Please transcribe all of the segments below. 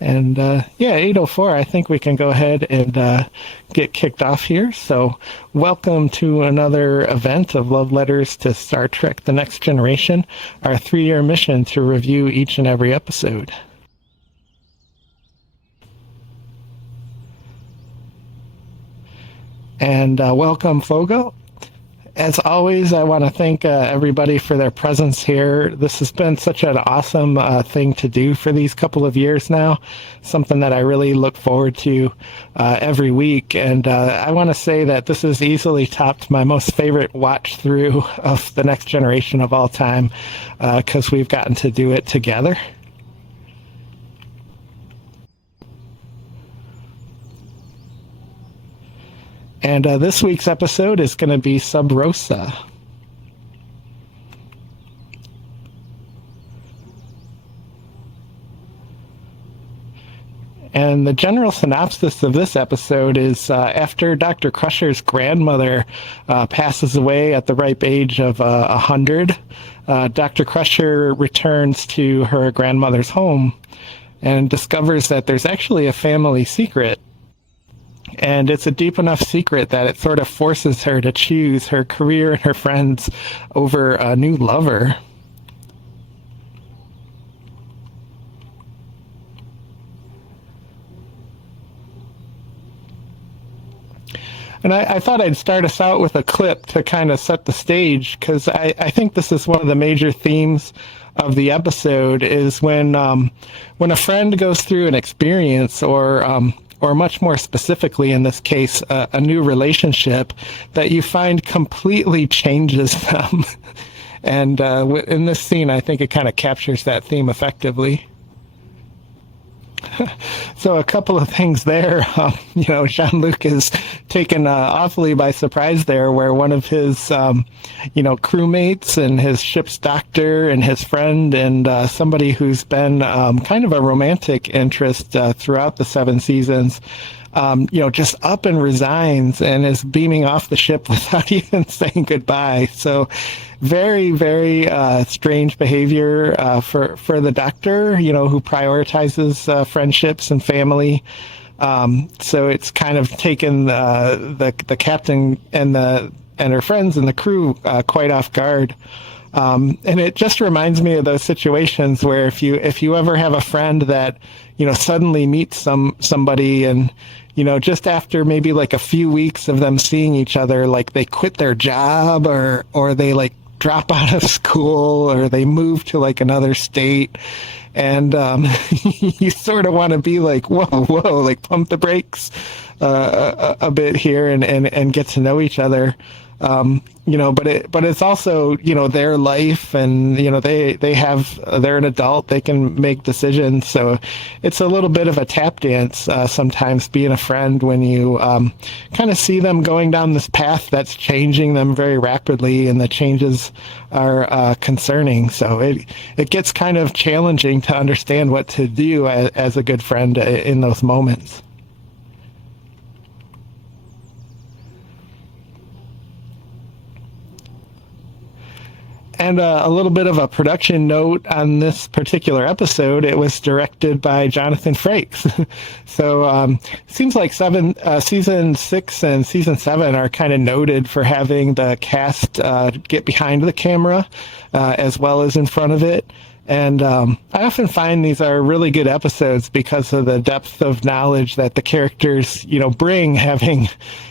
And yeah, 8:04, I think we can go ahead and get kicked off here. So, welcome to another event of Love Letters to Star Trek The Next Generation, our 3-year mission to review each and every episode. And welcome, Fogo. As always, I want to thank everybody for their presence here. This has been such an awesome thing to do for these couple of years now, something that I really look forward to every week. And I want to say that this has easily topped my most favorite watch through of The Next Generation of all time, because we've gotten to do it together. And this week's episode is going to be Sub Rosa. And the general synopsis of this episode is after Dr. Crusher's grandmother passes away at the ripe age of 100, Dr. Crusher returns to her grandmother's home and discovers that there's actually a family secret. And it's a deep enough secret that it sort of forces her to choose her career and her friends over a new lover. And I thought I'd start us out with a clip to kind of set the stage, because I think this is one of the major themes of the episode is when a friend goes through an experience or much more specifically in this case, a new relationship that you find completely changes them. And in this scene, I think it kind of captures that theme effectively. So a couple of things there. Jean-Luc is taken awfully by surprise there, where one of his, crewmates and his ship's doctor and his friend and somebody who's been kind of a romantic interest throughout the 7 seasons, just up and resigns and is beaming off the ship without even saying goodbye. So very, very strange behavior for the doctor, who prioritizes friendships and family. So it's kind of taken the captain and her friends and the crew quite off guard. And it just reminds me of those situations where if you ever have a friend that suddenly meets somebody and just after maybe like a few weeks of them seeing each other, like they quit their job or they like drop out of school or they move to like another state, and you sort of want to be like, whoa, like pump the brakes a bit here and get to know each other. But it's also, their life, and, they're an adult, they can make decisions. So it's a little bit of a tap dance, sometimes being a friend when you, kind of see them going down this path that's changing them very rapidly, and the changes are, concerning. So it gets kind of challenging to understand what to do as a good friend in those moments. And a little bit of a production note on this particular episode: it was directed by Jonathan Frakes. So it seems like season 6 and season 7 are kind of noted for having the cast get behind the camera as well as in front of it. And I often find these are really good episodes because of the depth of knowledge that the characters, bring, having,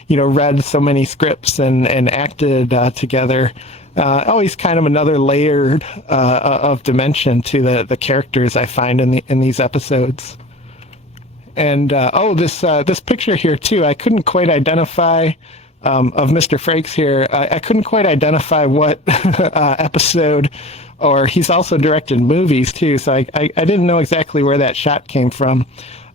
read so many scripts and acted together. Always kind of another layer of dimension to the characters I find in these episodes. And this picture here too, I couldn't quite identify of Mr. Frakes here. I couldn't quite identify what episode. Or he's also directed movies too, so I didn't know exactly where that shot came from.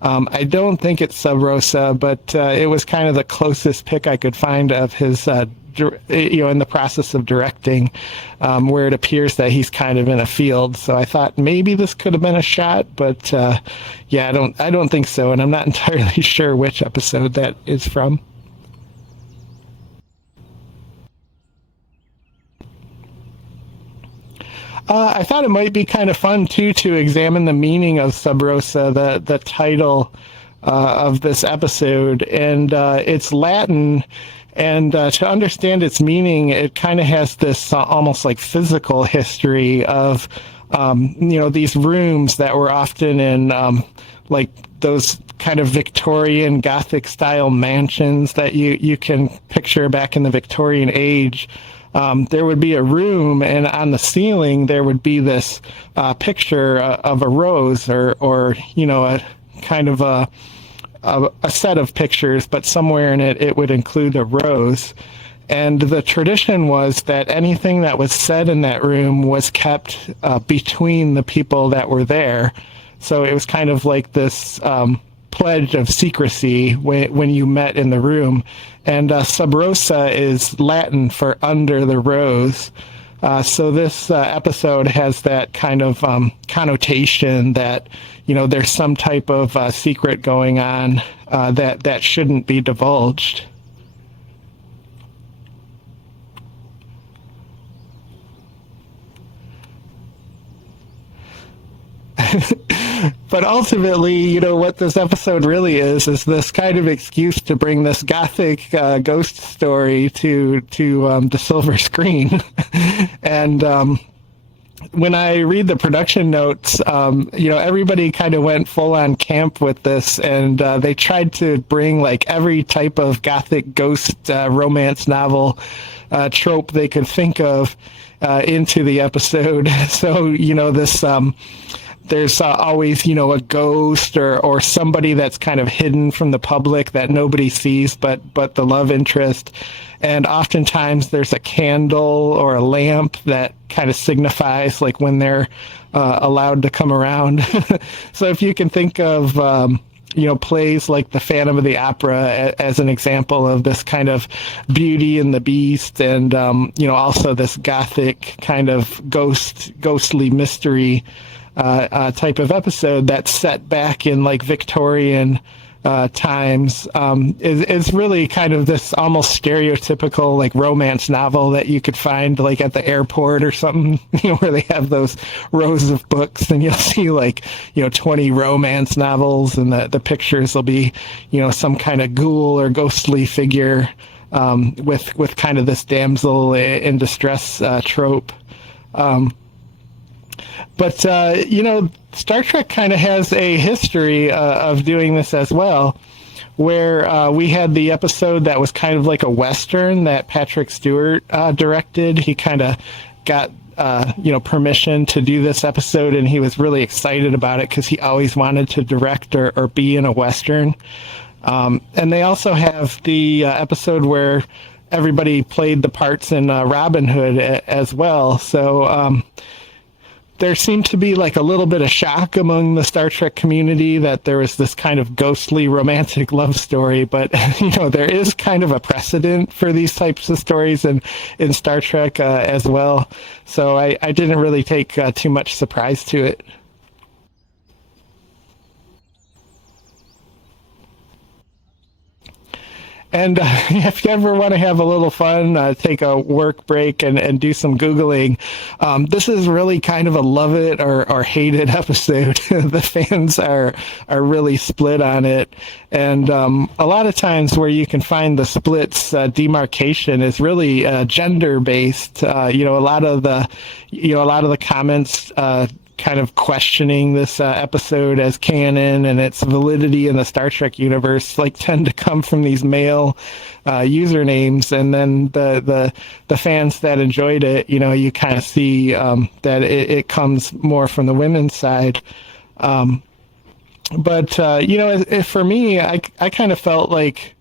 I don't think it's Sub Rosa, but it was kind of the closest pick I could find of his, in the process of directing, where it appears that he's kind of in a field. So I thought maybe this could have been a shot, but I don't think so, and I'm not entirely sure which episode that is from. I thought it might be kind of fun too to examine the meaning of Sub Rosa, the title of this episode, and it's Latin. And to understand its meaning, it kind of has this almost like physical history of, these rooms that were often in like those kind of Victorian Gothic style mansions that you can picture back in the Victorian age. There would be a room, and on the ceiling there would be this picture of a rose, or a kind of a set of pictures, but somewhere in it would include a rose. And the tradition was that anything that was said in that room was kept between the people that were there. So it was kind of like this pledge of secrecy when you met in the room. And Sub Rosa is Latin for under the rose. So this episode has that kind of connotation that, there's some type of secret going on that shouldn't be divulged. But ultimately, what this episode really is this kind of excuse to bring this gothic ghost story to the silver screen. And when I read the production notes, everybody kind of went full on camp with this, and they tried to bring like every type of gothic ghost romance novel trope they could think of into the episode. So, this there's always, a ghost or somebody that's kind of hidden from the public that nobody sees but the love interest. And oftentimes there's a candle or a lamp that kind of signifies like when they're allowed to come around. So if you can think of, plays like The Phantom of the Opera as an example of this kind of Beauty and the Beast, and, also this gothic kind of ghostly mystery type of episode that's set back in like Victorian times, is really kind of this almost stereotypical like romance novel that you could find like at the airport or something, where they have those rows of books, and you'll see like 20 romance novels, and the pictures will be some kind of ghoul or ghostly figure with kind of this damsel in distress trope. But, Star Trek kind of has a history of doing this as well, where we had the episode that was kind of like a Western that Patrick Stewart directed. He kind of got, permission to do this episode, and he was really excited about it because he always wanted to direct or be in a Western. And they also have the episode where everybody played the parts in Robin Hood as well. So, there seemed to be like a little bit of shock among the Star Trek community that there was this kind of ghostly romantic love story, but there is kind of a precedent for these types of stories in Star Trek as well. So I didn't really take too much surprise to it. And if you ever want to have a little fun, take a work break and do some Googling, this is really kind of a love it or hate it episode. The fans are really split on it. And a lot of times where you can find the splits, demarcation is really gender based. A lot of the comments kind of questioning this episode as canon and its validity in the Star Trek universe like tend to come from these male usernames, and then the fans that enjoyed it, you kind of see that it comes more from the women's side. But for me, I kind of felt like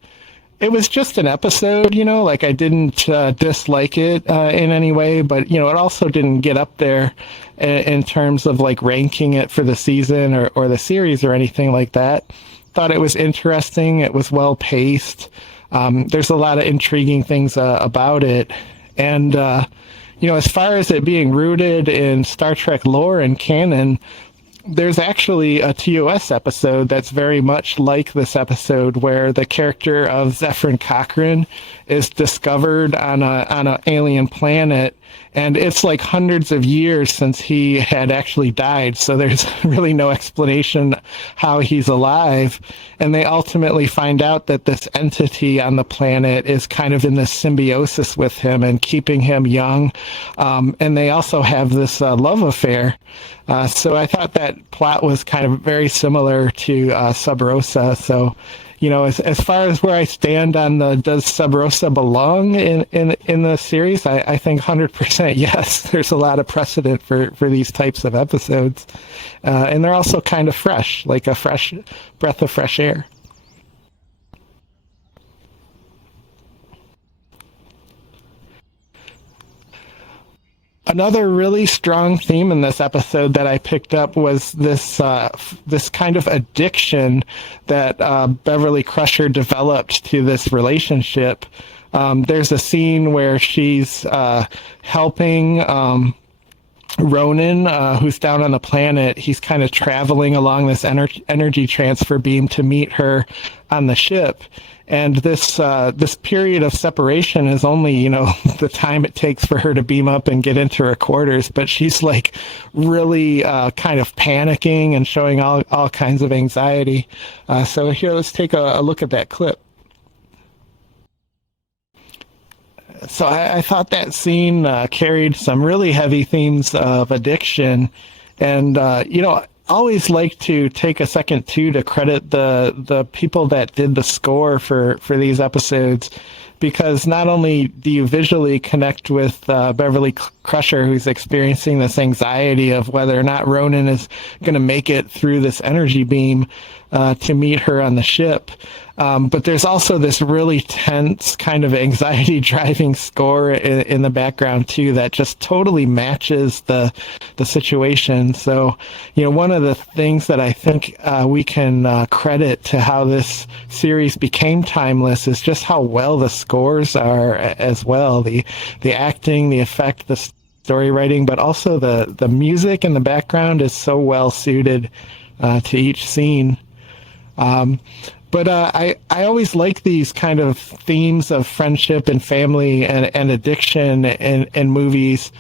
it was just an episode, like I didn't dislike it in any way, but, it also didn't get up there in terms of like ranking it for the season or the series or anything like that. Thought it was interesting. It was well paced. There's a lot of intriguing things about it. And, as far as it being rooted in Star Trek lore and canon, there's actually a TOS episode that's very much like this episode, where the character of Zephyrin Cochrane is discovered on an alien planet, And it's like hundreds of years since he had actually died, so there's really no explanation how he's alive. And they ultimately find out that this entity on the planet is kind of in this symbiosis with him and keeping him young. And they also have this love affair. So I thought that plot was kind of very similar to Sub Rosa. So, as far as where I stand on the does Sub Rosa belong in the series, I think 100% yes. There's a lot of precedent for these types of episodes, and they're also kind of fresh, like a fresh breath of fresh air. Another really strong theme in this episode that I picked up was this kind of addiction that Beverly Crusher developed to this relationship. There's a scene where she's helping Ronan, who's down on the planet. He's kind of traveling along this energy transfer beam to meet her on the ship. And this period of separation is only, the time it takes for her to beam up and get into her quarters. But she's like really kind of panicking and showing all kinds of anxiety. So here, let's take a look at that clip. So I thought that scene carried some really heavy themes of addiction. And, always like to take a second too to credit the people that did the score for these episodes, because not only do you visually connect with Beverly Crusher, who's experiencing this anxiety of whether or not Ronan is going to make it through this energy beam to meet her on the ship, but there's also this really tense kind of anxiety driving score in the background too that just totally matches the situation. So, one of the things that I think we can credit to how this series became timeless is just how well the scores are as well. The acting, the effect, the story writing, but also the music in the background is so well suited to each scene. But I always like these kind of themes of friendship and family and addiction in movies.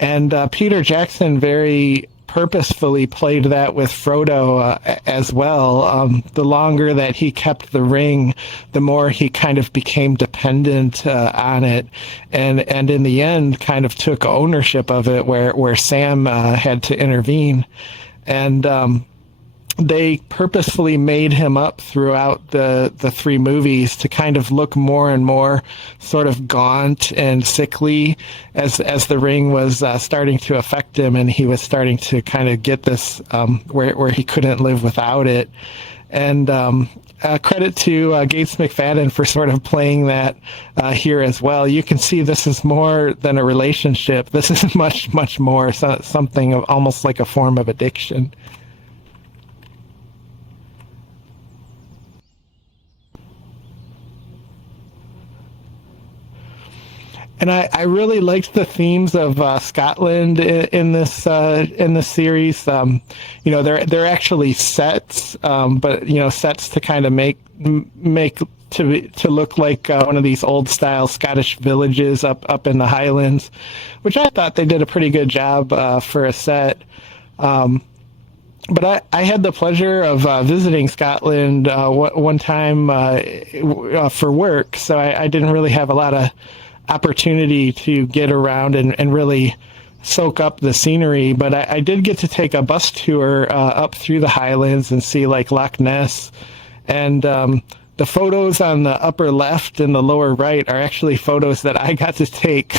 And Peter Jackson very purposefully played that with Frodo as well. The longer that he kept the ring, the more he kind of became dependent on it. And in the end, kind of took ownership of it where Sam had to intervene. And they purposefully made him up throughout the three movies to kind of look more and more sort of gaunt and sickly as the ring was starting to affect him, and he was starting to kind of get this where he couldn't live without it. And credit to Gates McFadden for sort of playing that here as well. You can see this is more than a relationship. This is much, much more something of almost like a form of addiction. And I really liked the themes of Scotland in this series. They're actually sets, but sets to kind of make to look like one of these old style Scottish villages up in the Highlands, which I thought they did a pretty good job for a set. But I had the pleasure of visiting Scotland one time for work, so I didn't really have a lot of opportunity to get around and really soak up the scenery, but I did get to take a bus tour up through the Highlands and see like Loch Ness, and the photos on the upper left and the lower right are actually photos that I got to take.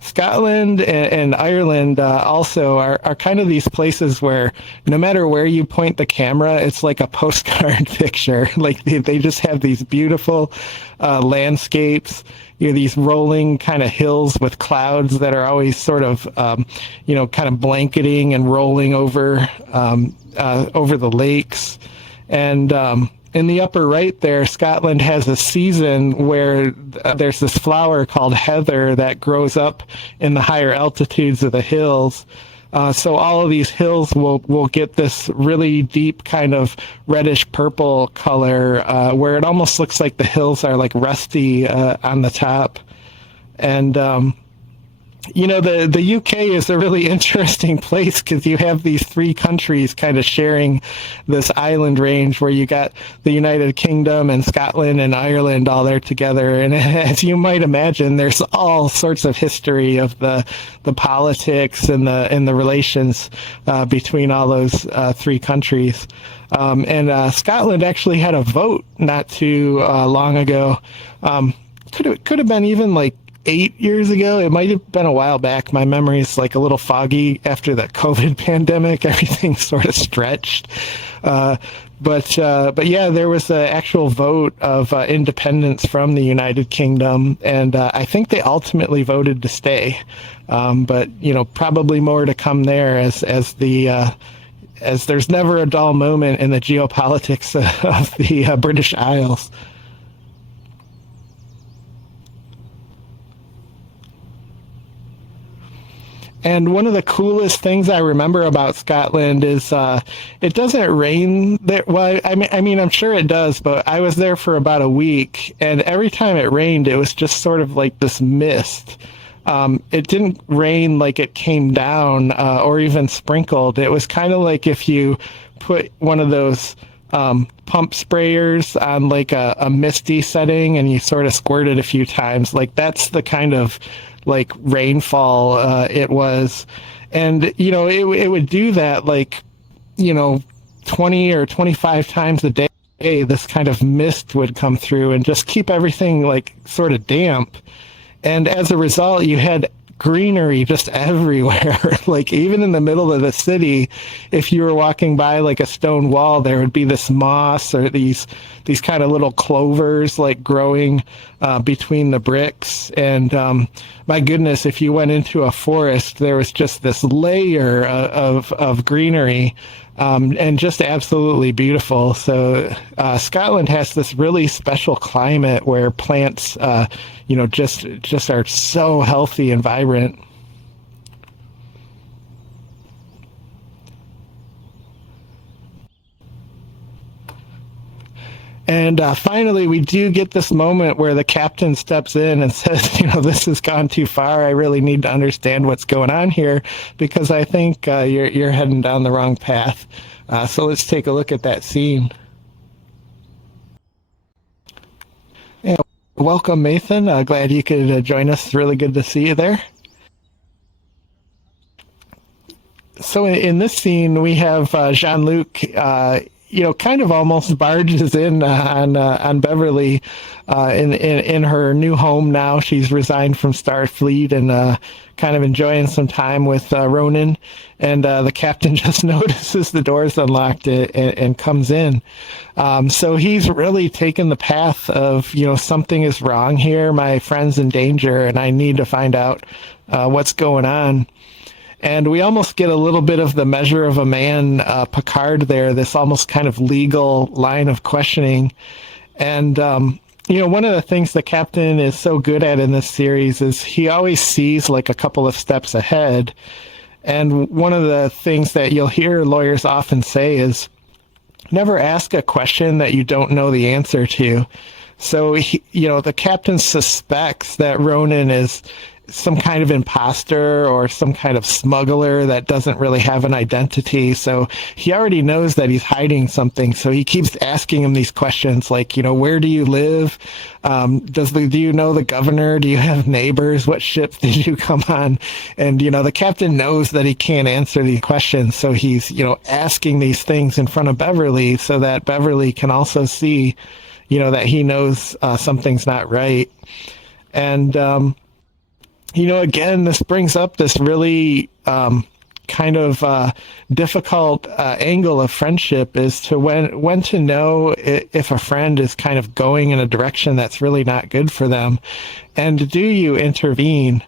Scotland and Ireland also are kind of these places where no matter where you point the camera, it's like a postcard picture. Like they just have these beautiful landscapes, these rolling kind of hills with clouds that are always sort of, kind of blanketing and rolling over the lakes. And in the upper right there, Scotland has a season where there's this flower called heather that grows up in the higher altitudes of the hills. So all of these hills will get this really deep kind of reddish purple color where it almost looks like the hills are like rusty on the top. And the UK is a really interesting place because you have these three countries kind of sharing this island range where you got the United Kingdom and Scotland and Ireland all there together. And as you might imagine, there's all sorts of history of the politics and the relations between all those three countries. And Scotland actually had a vote not too long ago. Could have been even like 8 years ago. It might have been a while back. My memory is like a little foggy after the COVID pandemic. Everything sort of stretched. But yeah, there was an actual vote of independence from the United Kingdom, and I think they ultimately voted to stay. But probably more to come there as there's never a dull moment in the geopolitics of the British Isles. And one of the coolest things I remember about Scotland is it doesn't rain there. Well, I mean, I'm sure it does, but I was there for about a week, and every time it rained, it was just sort of like this mist. It didn't rain like it came down or even sprinkled. It was kind of like if you put one of those pump sprayers on like a misty setting and you sort of squirt it a few times. Like that's the kind of like rainfall it was. And, it would do that like, 20 or 25 times a day. This kind of mist would come through and just keep everything like sort of damp. And as a result, you had greenery just everywhere. Like even in the middle of the city, if you were walking by like a stone wall, there would be this moss or these kind of little clovers like growing between the bricks. And my goodness, if you went into a forest, there was just this layer of greenery. And just absolutely beautiful. So Scotland has this really special climate where plants, just are so healthy and vibrant. And finally, we do get this moment where the captain steps in and says, this has gone too far. I really need to understand what's going on here because I think you're heading down the wrong path. So let's take a look at that scene. Yeah, welcome, Nathan. Glad you could join us. Really good to see you there. So in this scene, we have Jean-Luc, kind of almost barges in on Beverly in her new home now. She's resigned from Starfleet and kind of enjoying some time with Ronan. And the captain just notices the door's unlocked and comes in. So he's really taken the path of, something is wrong here. My friend's in danger and I need to find out what's going on. And we almost get a little bit of the Measure of a Man Picard there, this almost kind of legal line of questioning. And, one of the things the captain is so good at in this series is he always sees like a couple of steps ahead. And one of the things that you'll hear lawyers often say is never ask a question that you don't know the answer to. So, the captain suspects that Ronan is some kind of imposter or some kind of smuggler that doesn't really have an identity. So he already knows that he's hiding something. So he keeps asking him these questions like, where do you live? Do you know the governor? Do you have neighbors? What ship did you come on? And, the captain knows that he can't answer these questions. So he's, asking these things in front of Beverly so that Beverly can also see, that he knows something's not right. And, again, this brings up this really kind of difficult angle of friendship is to when to know if a friend is kind of going in a direction that's really not good for them. And do you intervene?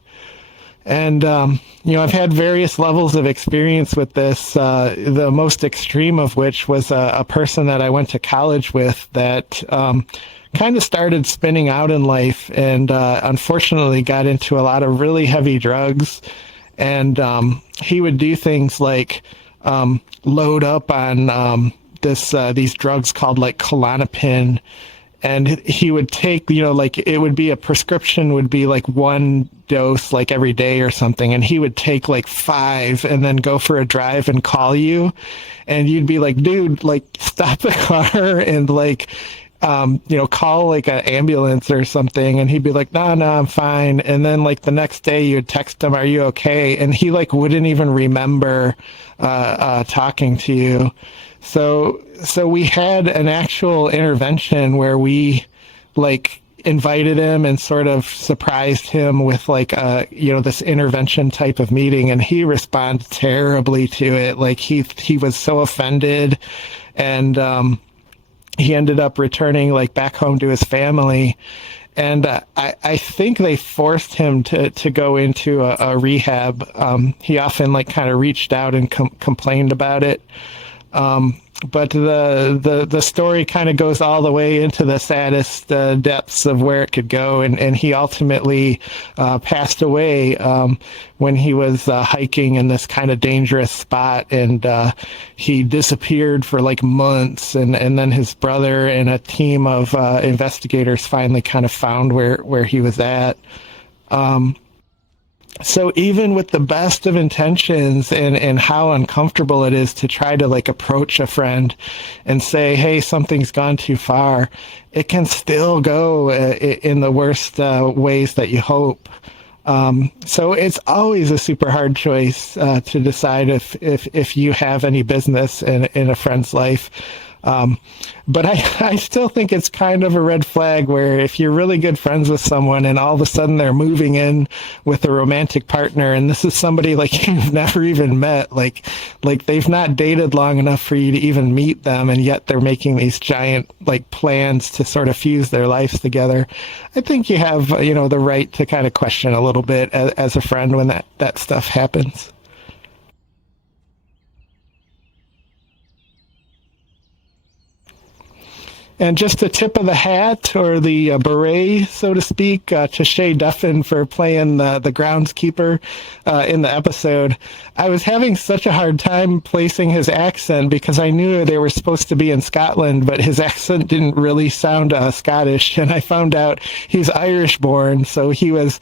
And, I've had various levels of experience with this, the most extreme of which was a person that I went to college with that kind of started spinning out in life and unfortunately got into a lot of really heavy drugs. And he would do things like load up on these drugs called like Klonopin and he would take, like it would be a prescription would be like one dose like every day or something, and he would take like five and then go for a drive and call you, and you'd be like, dude, like stop the car and like call like an ambulance or something. And he'd be like, no, I'm fine. And then like the next day you'd text him, are you okay? And he like wouldn't even remember talking to you. So we had an actual intervention where we like invited him and sort of surprised him with like this intervention type of meeting, and he responded terribly to it. Like he was so offended, and he ended up returning like back home to his family. And I think they forced him to go into a rehab. He often like kind of reached out and complained about it. But the story kind of goes all the way into the saddest depths of where it could go, and he ultimately passed away when he was hiking in this kind of dangerous spot, and he disappeared for like months, and then his brother and a team of investigators finally kind of found where he was at. So even with the best of intentions and how uncomfortable it is to try to like approach a friend and say, hey, something's gone too far, it can still go in the worst ways that you hope. So it's always a super hard choice to decide if you have any business in a friend's life. But I still think it's kind of a red flag where if you're really good friends with someone and all of a sudden they're moving in with a romantic partner, and this is somebody like you've never even met, like they've not dated long enough for you to even meet them, and yet they're making these giant like plans to sort of fuse their lives together. I think you have, the right to kind of question a little bit as a friend when that stuff happens. And just a tip of the hat, or the beret, so to speak, to Shay Duffin for playing the groundskeeper in the episode. I was having such a hard time placing his accent because I knew they were supposed to be in Scotland, but his accent didn't really sound Scottish. And I found out he's Irish-born, so he was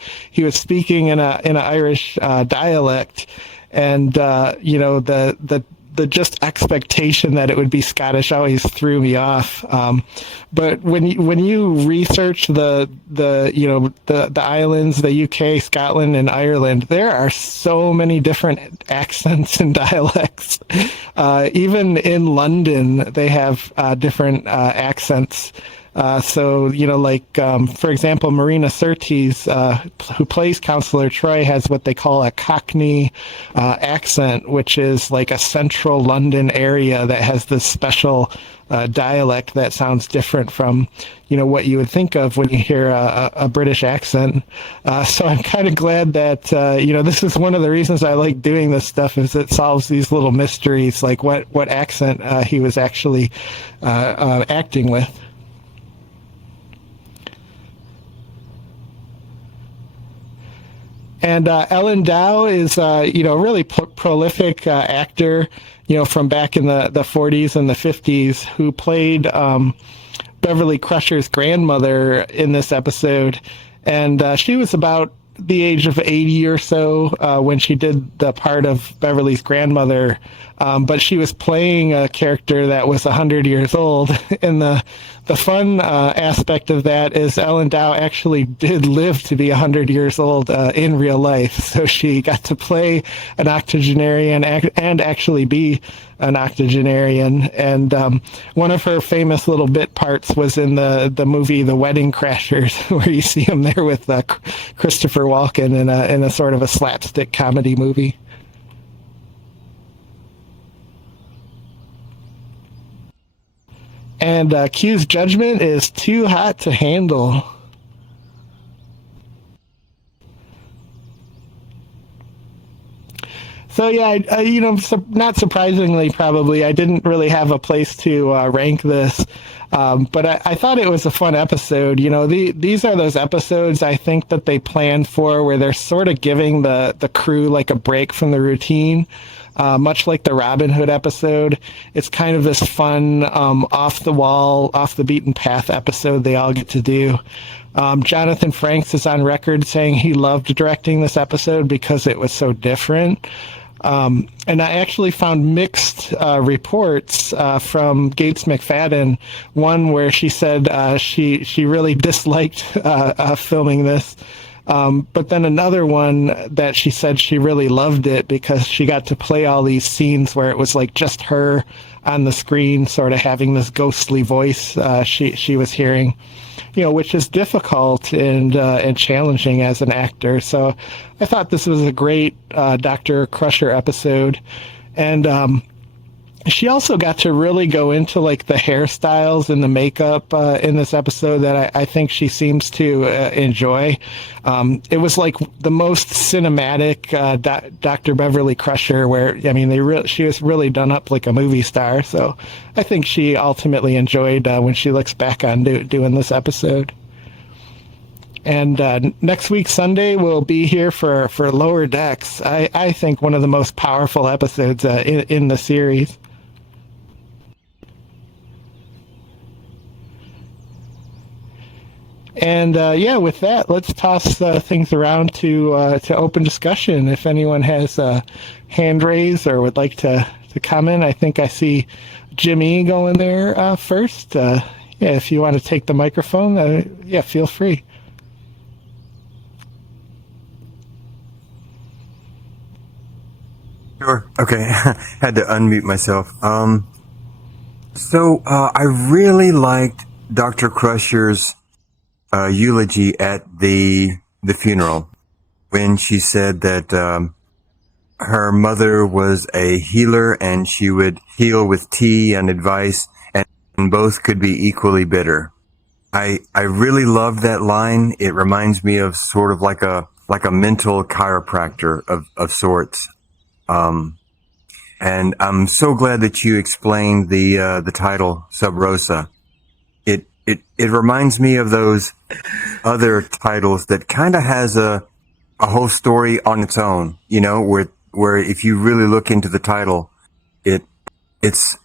speaking in an Irish dialect, and the just expectation that it would be Scottish always threw me off. But when you research the islands, the UK, Scotland, and Ireland, there are so many different accents and dialects. Even in London, they have different accents. For example, Marina Sirtis, who plays Counselor Troy, has what they call a Cockney accent, which is like a central London area that has this special dialect that sounds different from, what you would think of when you hear a British accent. So I'm kind of glad that, this is one of the reasons I like doing this stuff, is it solves these little mysteries, like what accent he was actually acting with. And Ellen Dow is, a really prolific actor, from back in the 40s and the 50s, who played Beverly Crusher's grandmother in this episode. And she was about the age of 80 or so when she did the part of Beverly's grandmother. But she was playing a character that was 100 years old. And the fun aspect of that is Ellen Dow actually did live to be 100 years old in real life. So she got to play an octogenarian and actually be an octogenarian. And one of her famous little bit parts was in the movie The Wedding Crashers, where you see him there with Christopher Walken in a sort of a slapstick comedy movie. And Q's judgment is too hot to handle. So yeah, not surprisingly, probably I didn't really have a place to rank this, but I thought it was a fun episode. These are those episodes I think that they planned for, where they're sort of giving the crew like a break from the routine. much like the Robin Hood episode. It's kind of this fun, off the wall, off the beaten path episode they all get to do. Jonathan Frakes is on record saying he loved directing this episode because it was so different. And I actually found mixed reports from Gates McFadden. One where she said she really disliked filming this, but then another one that she said she really loved it because she got to play all these scenes where it was like just her on the screen, sort of having this ghostly voice she was hearing, which is difficult and challenging as an actor. So I thought this was a great Dr. Crusher episode. And she also got to really go into like the hairstyles and the makeup in this episode that I think she seems to enjoy. It was like the most cinematic Dr. Beverly Crusher, where she was really done up like a movie star. So I think she ultimately enjoyed when she looks back on doing this episode. And next week, Sunday, we'll be here for Lower Decks. I think one of the most powerful episodes in the series. And with that, let's toss things around to open discussion. If anyone has a hand raised or would like to comment, I think I see Jimmy going there first. If you want to take the microphone, feel free. Sure. Okay. Had to unmute myself. So I really liked Dr. Crusher's eulogy at the funeral when she said that her mother was a healer and she would heal with tea and advice, and both could be equally bitter. I really loved that line. It reminds me of sort of like a mental chiropractor of sorts. And I'm so glad that you explained the title Sub Rosa. It reminds me of those other titles that kind of has a whole story on its own, where if you really look into the title, it's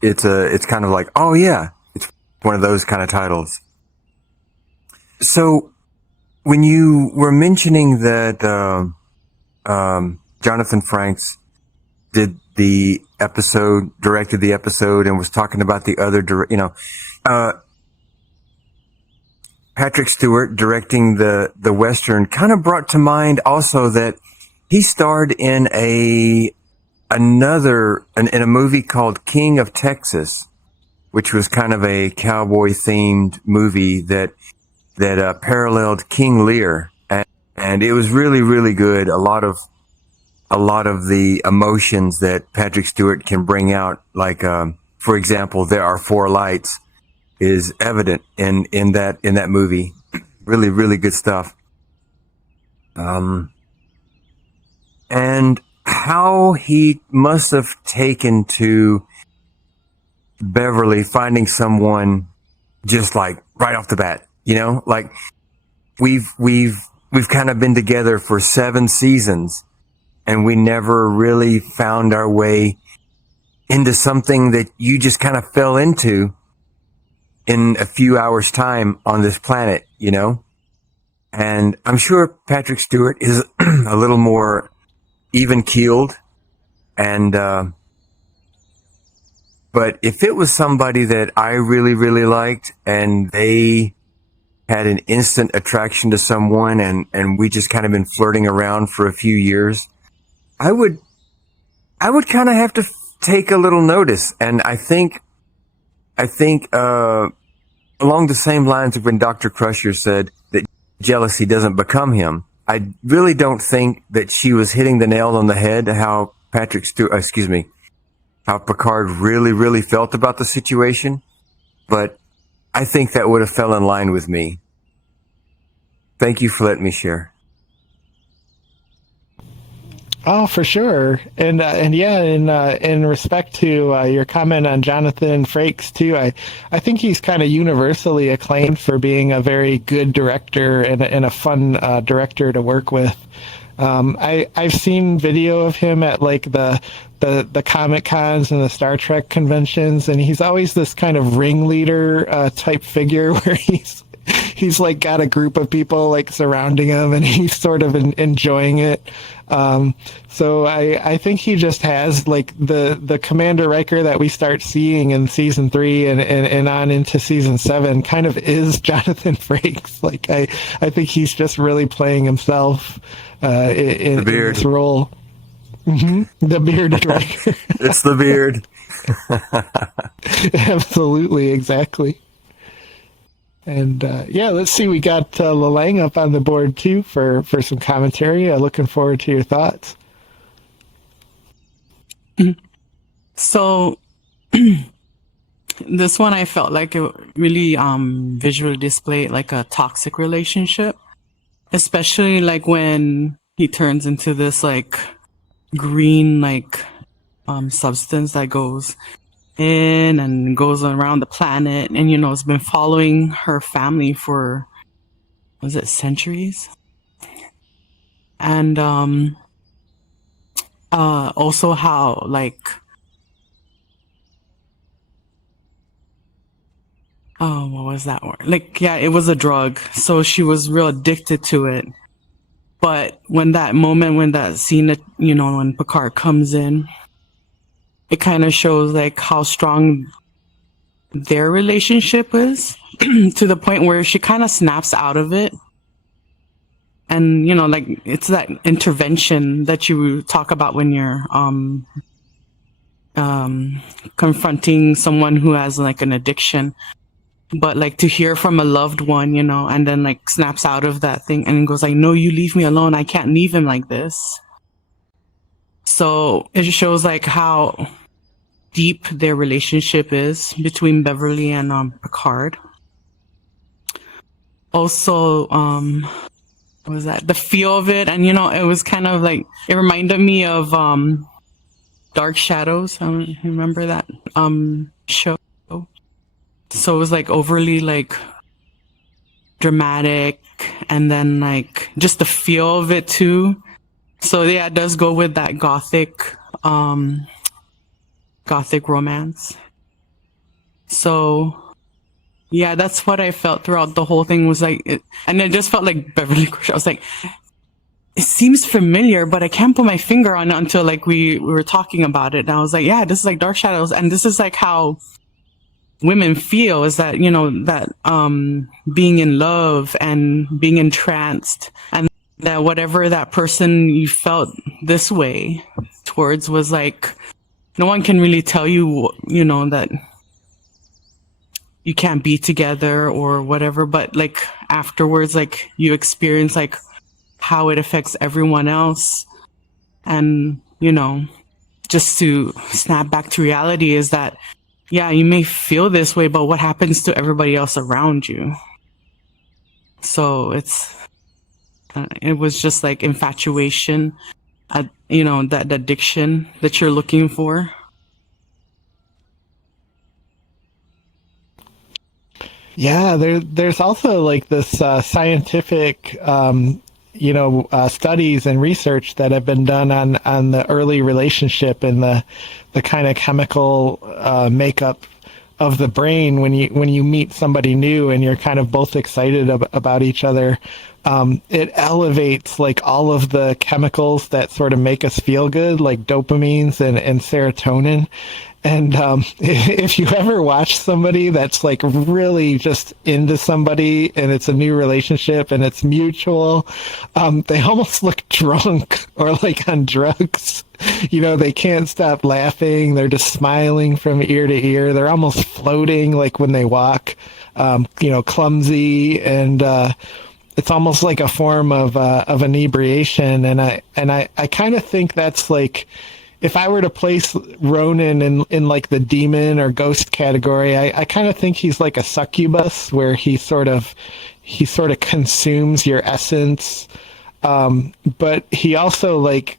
kind of like, oh yeah, it's one of those kind of titles. So when you were mentioning that Jonathan Frakes directed the episode and was talking about the other, Patrick Stewart directing the Western kind of brought to mind also that he starred in a movie called King of Texas, which was kind of a cowboy themed movie that paralleled King Lear. And it was really, really good. A lot of the emotions that Patrick Stewart can bring out, like, for example, There Are Four Lights, is evident in that movie. Really, really good stuff. And how he must have taken to Beverly finding someone just like right off the bat, like we've kind of been together for 7 seasons and we never really found our way into something that you just kind of fell into in a few hours' time on this planet, And I'm sure Patrick Stewart is a little more even-keeled, and but if it was somebody that I really, really liked and they had an instant attraction to someone and we just kind of been flirting around for a few years, I would kind of have to take a little notice. And I think along the same lines of when Dr. Crusher said that jealousy doesn't become him, I really don't think that she was hitting the nail on the head how Picard really, really felt about the situation. But I think that would have fell in line with me. Thank you for letting me share. Oh, for sure. And in respect to your comment on Jonathan Frakes too, I think he's kind of universally acclaimed for being a very good director and a fun director to work with. I've seen video of him at like the Comic Cons and the Star Trek conventions, and he's always this kind of ringleader type figure where he's like got a group of people like surrounding him, and he's sort of enjoying it. So I think he just has like the Commander Riker that we start seeing in season 3 and on into season 7 kind of is Jonathan Frakes. Like I think he's just really playing himself in this role. The bearded Riker. It's the beard. Absolutely, exactly. And let's see. We got Lalang up on the board too for some commentary. Looking forward to your thoughts. So this one I felt like it really visually displayed like a toxic relationship, especially like when he turns into this like green like substance that goes in and goes around the planet, and it's been following her family for, was it centuries? And also how like what was that word? Like, yeah, it was a drug, so she was real addicted to it. But when that scene that when Picard comes in, it kind of shows like how strong their relationship is to the point where she kind of snaps out of it. And, like it's that intervention that you talk about when you're confronting someone who has like an addiction. But like to hear from a loved one, and then like snaps out of that thing and goes like, no, you leave me alone. I can't leave him like this. So it shows like how deep their relationship is between Beverly and Picard. Also, what was that? The feel of it, and it was kind of like it reminded me of Dark Shadows. I don't remember that show. So it was like overly like dramatic, and then like just the feel of it too. So yeah, it does go with that gothic romance. So yeah, that's what I felt throughout the whole thing, was like it, and it just felt like Beverly Crusher. I was like, it seems familiar, but I can't put my finger on it until like we were talking about it. And I was like, yeah, this is like Dark Shadows, and this is like how women feel, is that that being in love and being entranced, and that whatever that person you felt this way towards was like, no one can really tell you that you can't be together or whatever, but like afterwards, like you experience like how it affects everyone else. And just to snap back to reality is that, yeah, you may feel this way, but what happens to everybody else around you? So it was just like infatuation, that addiction that you're looking for. Yeah, there's also like this scientific, studies and research that have been done on the early relationship and the kind of chemical makeup of the brain when you meet somebody new and you're kind of both excited about each other. It elevates like all of the chemicals that sort of make us feel good, like dopamines and serotonin. And if you ever watch somebody that's like really just into somebody and it's a new relationship and it's mutual, they almost look drunk or like on drugs. They can't stop laughing. They're just smiling from ear to ear. They're almost floating like when they walk, clumsy, and it's almost like a form of inebriation. And I kind of think that's like, if I were to place Ronan in like the demon or ghost category, I kind of think he's like a succubus, where he sort of consumes your essence. But he also like,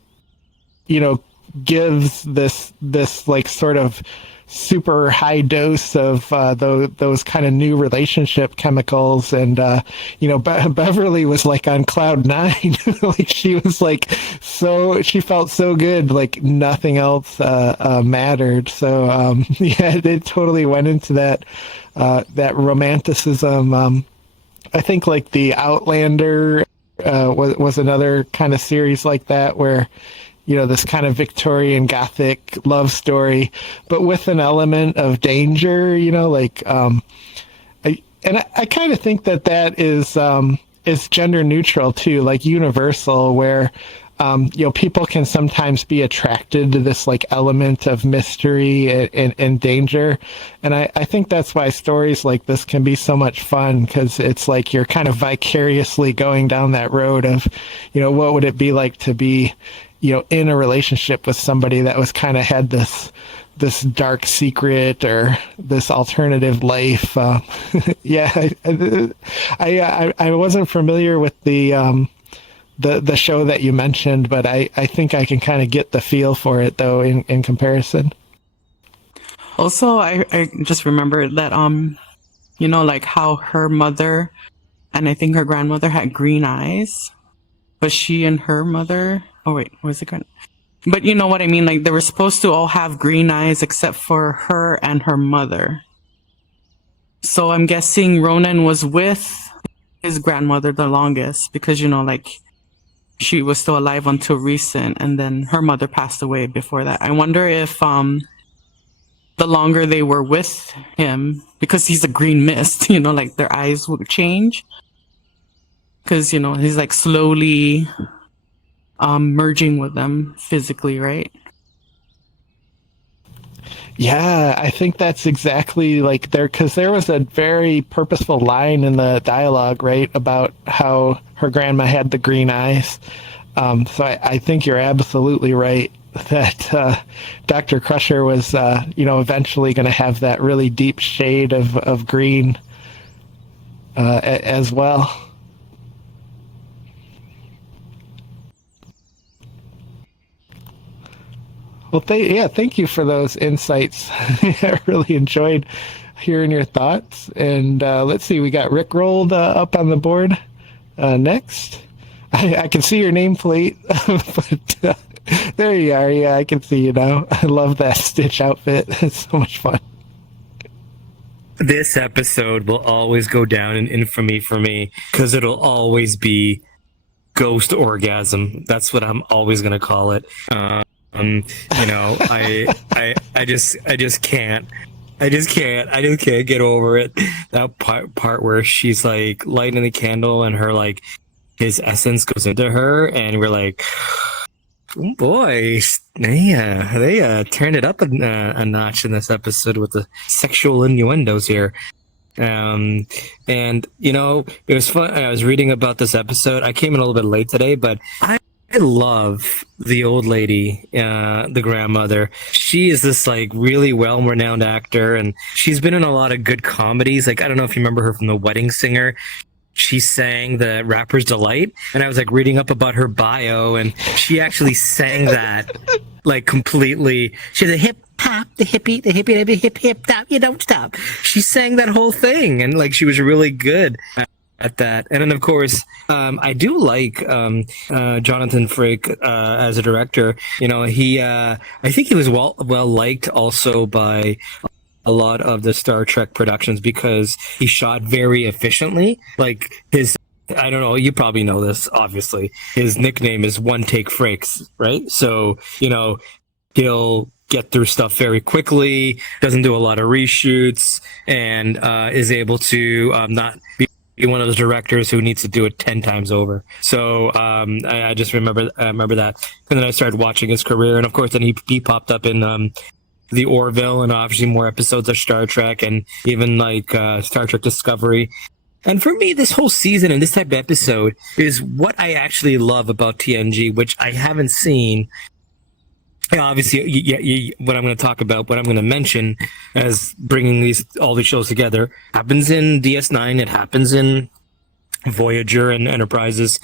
gives this like sort of super high dose of those kind of new relationship chemicals, and Beverly was like on cloud nine. Like she was like she felt so good, like nothing else mattered. So yeah, it totally went into that romanticism. I think like the Outlander was another kind of series like that, where this kind of Victorian Gothic love story, but with an element of danger. I kind of think that is gender neutral too, like universal, where people can sometimes be attracted to this like element of mystery and danger. And I think that's why stories like this can be so much fun, because it's like you're kind of vicariously going down that road of, what would it be like to be, in a relationship with somebody that was kind of had this dark secret or this alternative life. Yeah, I wasn't familiar with the show that you mentioned, but I think I can kind of get the feel for it though in comparison. Also, I just remembered that like how her mother and I think her grandmother had green eyes, but she and her mother, oh wait, was it grand? But you know what I mean? Like they were supposed to all have green eyes except for her and her mother. So I'm guessing Ronan was with his grandmother the longest because, like she was still alive until recent, and then her mother passed away before that. I wonder if the longer they were with him, because he's a green mist, like their eyes would change. Because, he's like slowly merging with them physically, right? Yeah, I think that's exactly like because there was a very purposeful line in the dialogue, right, about how her grandma had the green eyes. So I think you're absolutely right that Dr. Crusher was, eventually going to have that really deep shade of green as well. Well, thank you for those insights. I really enjoyed hearing your thoughts. And let's see, we got Rick rolled up on the board next. I can see your nameplate, but there you are. Yeah, I can see you now. I love that Stitch outfit. It's so much fun. This episode will always go down in infamy for me because it'll always be ghost orgasm. That's what I'm always going to call it. I just can't get over it. That part where she's like lighting the candle and her like his essence goes into her, and we're like, oh boy, they turned it up a notch in this episode with the sexual innuendos here. And it was fun. I was reading about this episode. I came in a little bit late today, but I love the old lady, the grandmother. She is this like really well-renowned actor, and she's been in a lot of good comedies. Like, I don't know if you remember her from The Wedding Singer. She sang The Rapper's Delight, and I was like reading up about her bio, and she actually sang that like completely. She had a hip hop, the hippie, hip stop, you don't stop. She sang that whole thing, and like she was really good at that. And then of course, I do like Jonathan Frakes as a director. I think he was well liked also by a lot of the Star Trek productions because he shot very efficiently. Like I don't know, you probably know this, obviously. His nickname is One Take Frakes, right? So, he'll get through stuff very quickly, doesn't do a lot of reshoots, and is able to not be one of those directors who needs to do it 10 times over. So I just remember that. And then I started watching his career, and of course then he popped up in the Orville, and obviously more episodes of Star Trek, and even like Star Trek Discovery. And for me, this whole season and this type of episode is what I actually love about TNG, which I haven't seen. Obviously, what I'm going to talk about, what I'm going to mention as bringing all these shows together, happens in DS9. It happens in Voyager and Enterprise's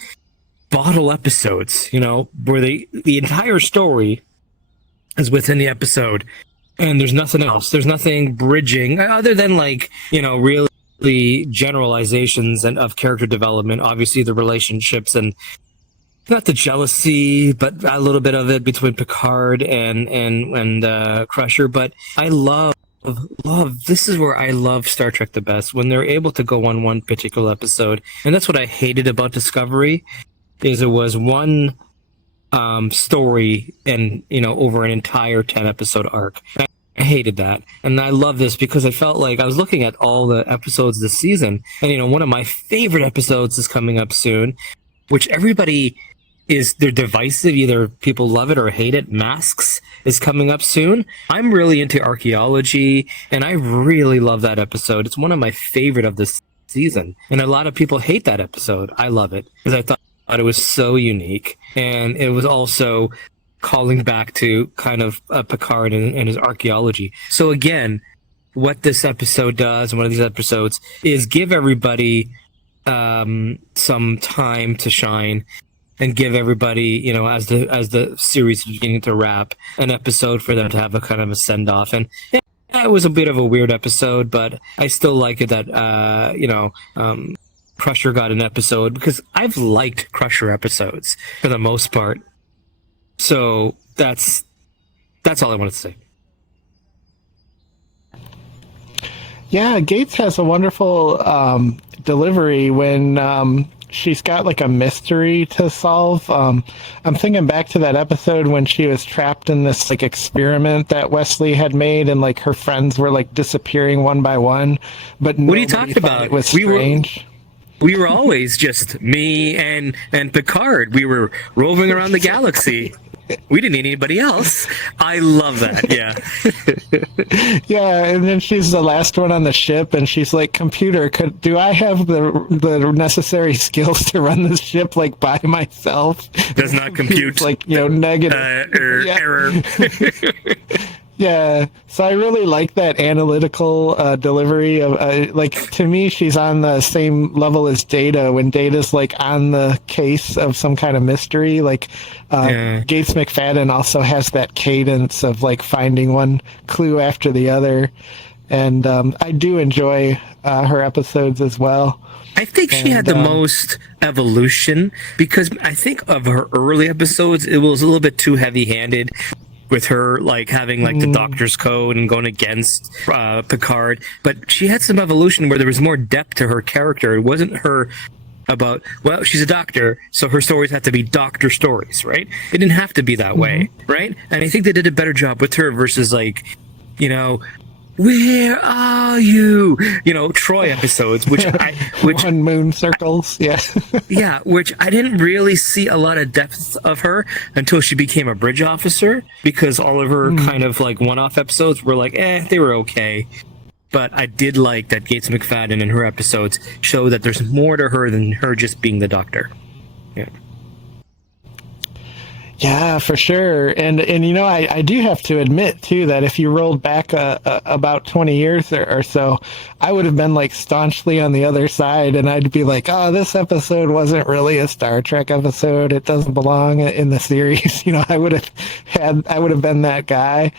bottle episodes, where the entire story is within the episode. and there's nothing else. There's nothing bridging other than like, really generalizations and of character development. Obviously, the relationships and not the jealousy, but a little bit of it between Picard and Crusher. But I love. This is where I love Star Trek the best, when they're able to go on one particular episode, and that's what I hated about Discovery, is it was one story and over an entire 10 episode arc. I hated that, and I love this because I felt like I was looking at all the episodes this season, and one of my favorite episodes is coming up soon, which everybody they're divisive. Either people love it or hate it. Masks is coming up soon. I'm really into archaeology, and I really love that episode. It's one of my favorite of this season, and a lot of people hate that episode. I love it because I thought it was so unique, and it was also calling back to kind of Picard and his archaeology. So again, what this episode does, and one of these episodes, is give everybody some time to shine, and give everybody, as the series is beginning to wrap, an episode for them to have a kind of a send off. And yeah, it was a bit of a weird episode, but I still like it that Crusher got an episode, because I've liked Crusher episodes for the most part. So that's all I wanted to say. Yeah, Gates has a wonderful delivery when she's got like a mystery to solve. I'm thinking back to that episode when she was trapped in this like experiment that Wesley had made, and like her friends were like disappearing one by one. But what are you talking about? It was strange. We were always just me and Picard. We were roving around the galaxy. We didn't need anybody else. I love that. Yeah. Yeah, and then she's the last one on the ship, and she's like, "Computer, do I have the necessary skills to run this ship like by myself?" Does not compute. It's like negative error. Yeah, so I really like that analytical delivery of like, to me, she's on the same level as Data when Data's like on the case of some kind of mystery. Like Gates McFadden also has that cadence of like finding one clue after the other, and I do enjoy her episodes as well. I think she had the most evolution, because I think of her early episodes, it was a little bit too heavy-handed, with her like having like the doctor's code and going against Picard. But she had some evolution where there was more depth to her character. It wasn't her about, well, she's a doctor, so her stories have to be doctor stories, right? It didn't have to be that way, right? And I think they did a better job with her versus like, where are you? Troy episodes, which One Moon Circles, yeah. Yeah, which I didn't really see a lot of depth of her until she became a bridge officer, because all of her kind of like one-off episodes were like, they were okay. But I did like that Gates McFadden in her episodes show that there's more to her than her just being the doctor. Yeah. Yeah, for sure. And I do have to admit, too, that if you rolled back about 20 years or so, I would have been like staunchly on the other side, and I'd be like, oh, this episode wasn't really a Star Trek episode. It doesn't belong in the series. I would have been that guy.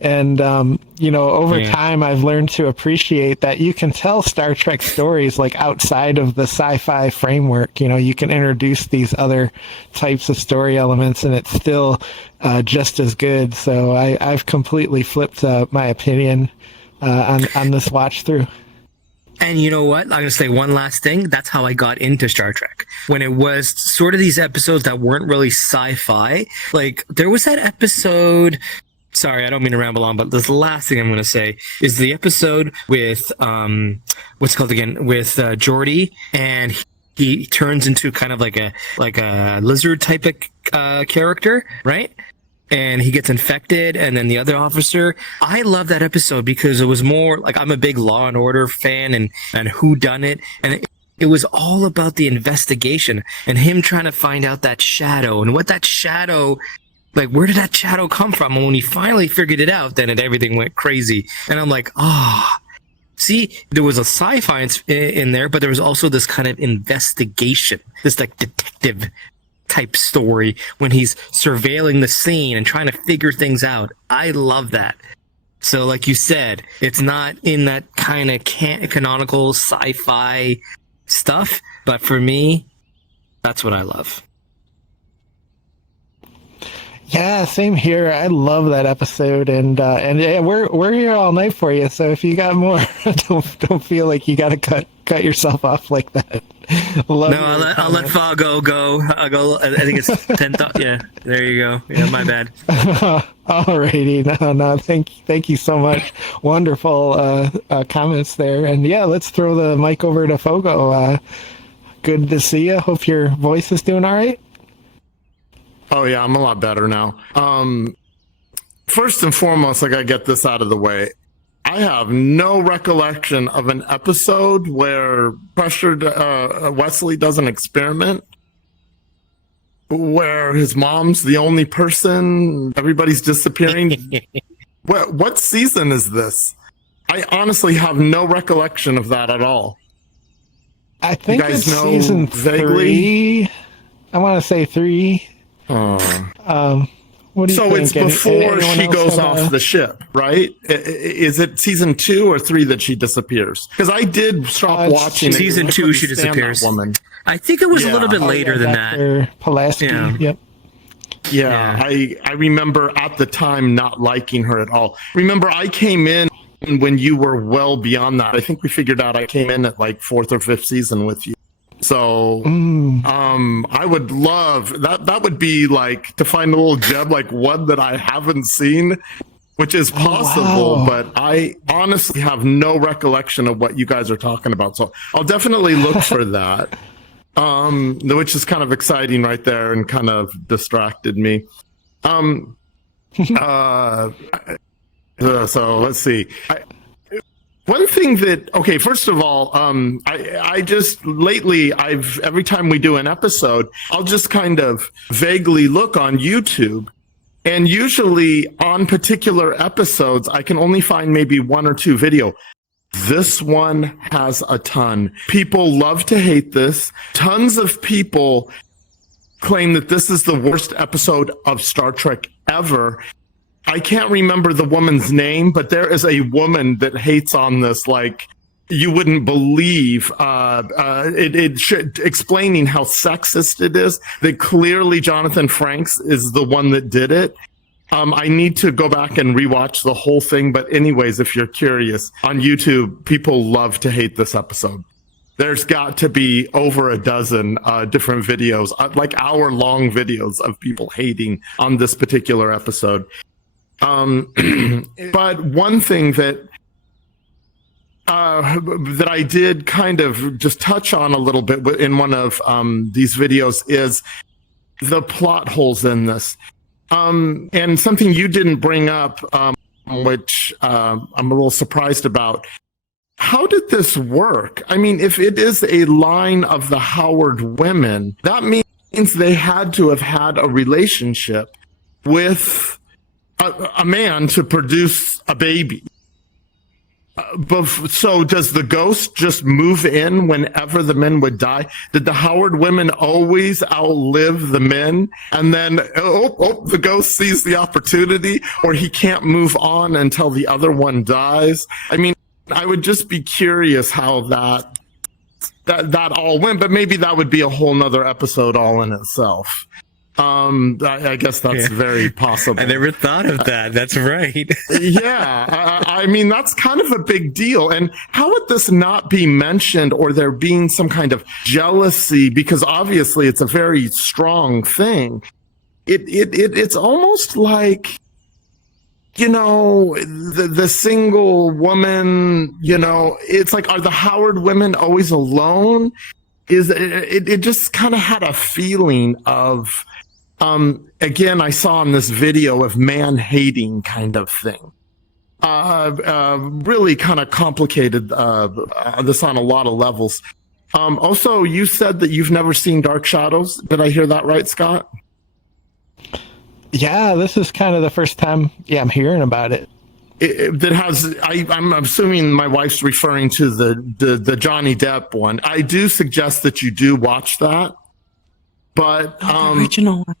And, over time, I've learned to appreciate that you can tell Star Trek stories like outside of the sci-fi framework. You can introduce these other types of story elements, and it's still just as good. So I've completely flipped my opinion on this watch through. And you know what? I'm going to say one last thing. That's how I got into Star Trek. When it was sort of these episodes that weren't really sci-fi. Like, there was that episode... Sorry, I don't mean to ramble on, but this last thing I'm going to say is the episode with, what's it called again? With Geordi, and he turns into kind of like a lizard type of character, right? And he gets infected, and then the other officer. I love that episode because it was more like, I'm a big Law and Order fan and who done it, and it was all about the investigation and him trying to find out that shadow and what that shadow. Like, where did that shadow come from? And when he finally figured it out, then everything went crazy. And I'm like, see, there was a sci-fi in there, but there was also this kind of investigation, this like detective type story when he's surveilling the scene and trying to figure things out. I love that. So, like you said, it's not in that kind of canonical sci-fi stuff. But for me, that's what I love. Yeah, same here. I love that episode, and yeah, we're here all night for you. So if you got more, don't feel like you got to cut yourself off like that. Love No, I'll let Fargo go. I'll go. I think it's 10. Yeah, there you go. Yeah, my bad. Alrighty, no, thank you so much. Wonderful comments there, and yeah, let's throw the mic over to Fogo. Good to see you. Hope your voice is doing all right. Oh yeah, I'm a lot better now. First and foremost, I gotta get this out of the way. I have no recollection of an episode where pressured Wesley does an experiment where his mom's the only person, everybody's disappearing. What season is this? I honestly have no recollection of that at all. I think you guys it's know season vaguely? 3. I want to say 3. What do you So think? it's before Anyone she else goes have off the ship, right? Is it season 2 or 3 that she disappears? Because I did stop watching it. Season 2 she Stand that disappears. Woman. I think it was a little bit Yeah. later than that. Dr. Pulaski. Yeah. Yep. Yeah, I remember at the time not liking her at all. Remember, I came in when you were well beyond that. I think we figured out I came in at like 4th or 5th season with you. So I would love that. That would be like to find a little gem, like one that I haven't seen, which is possible, wow. but I honestly have no recollection of what you guys are talking about. So I'll definitely look for that. Which is kind of exciting right there and kind of distracted me. So let's see. One thing okay, first of all, I just lately every time we do an episode, I'll just kind of vaguely look on YouTube. And usually on particular episodes, I can only find maybe 1 or 2 video. This one has a ton. People love to hate this. Tons of people claim that this is the worst episode of Star Trek ever. I can't remember the woman's name, but there is a woman that hates on this like you wouldn't believe. Explaining how sexist it is, that clearly Jonathan Frakes is the one that did it. I need to go back and rewatch the whole thing. But anyways, if you're curious, on YouTube, people love to hate this episode. There's got to be over a dozen different videos, like hour-long videos of people hating on this particular episode. But one thing that I did kind of just touch on a little bit in one of these videos is the plot holes in this. And something you didn't bring up, which I'm a little surprised about. How did this work? I mean, if it is a line of the Howard women, that means they had to have had a relationship with a man to produce a baby. So does the ghost just move in whenever the men would die? Did the Howard women always outlive the men? And then, the ghost sees the opportunity, or he can't move on until the other one dies? I mean, I would just be curious how that all went, but maybe that would be a whole nother episode all in itself. I guess that's very possible. I never thought of that. That's right. Yeah, I mean, that's kind of a big deal. And how would this not be mentioned, or there being some kind of jealousy? Because obviously it's a very strong thing. It's almost like, the single woman, it's like, are the Howard women always alone? It just kind of had a feeling of, again, I saw in this video of man hating kind of thing. Really kind of complicated this on a lot of levels. Also, you said that you've never seen Dark Shadows. Did I hear that right, Scott? Yeah, this is kind of the first time I'm hearing about it. I'm assuming my wife's referring to the Johnny Depp one. I do suggest that you do watch that. But The original one.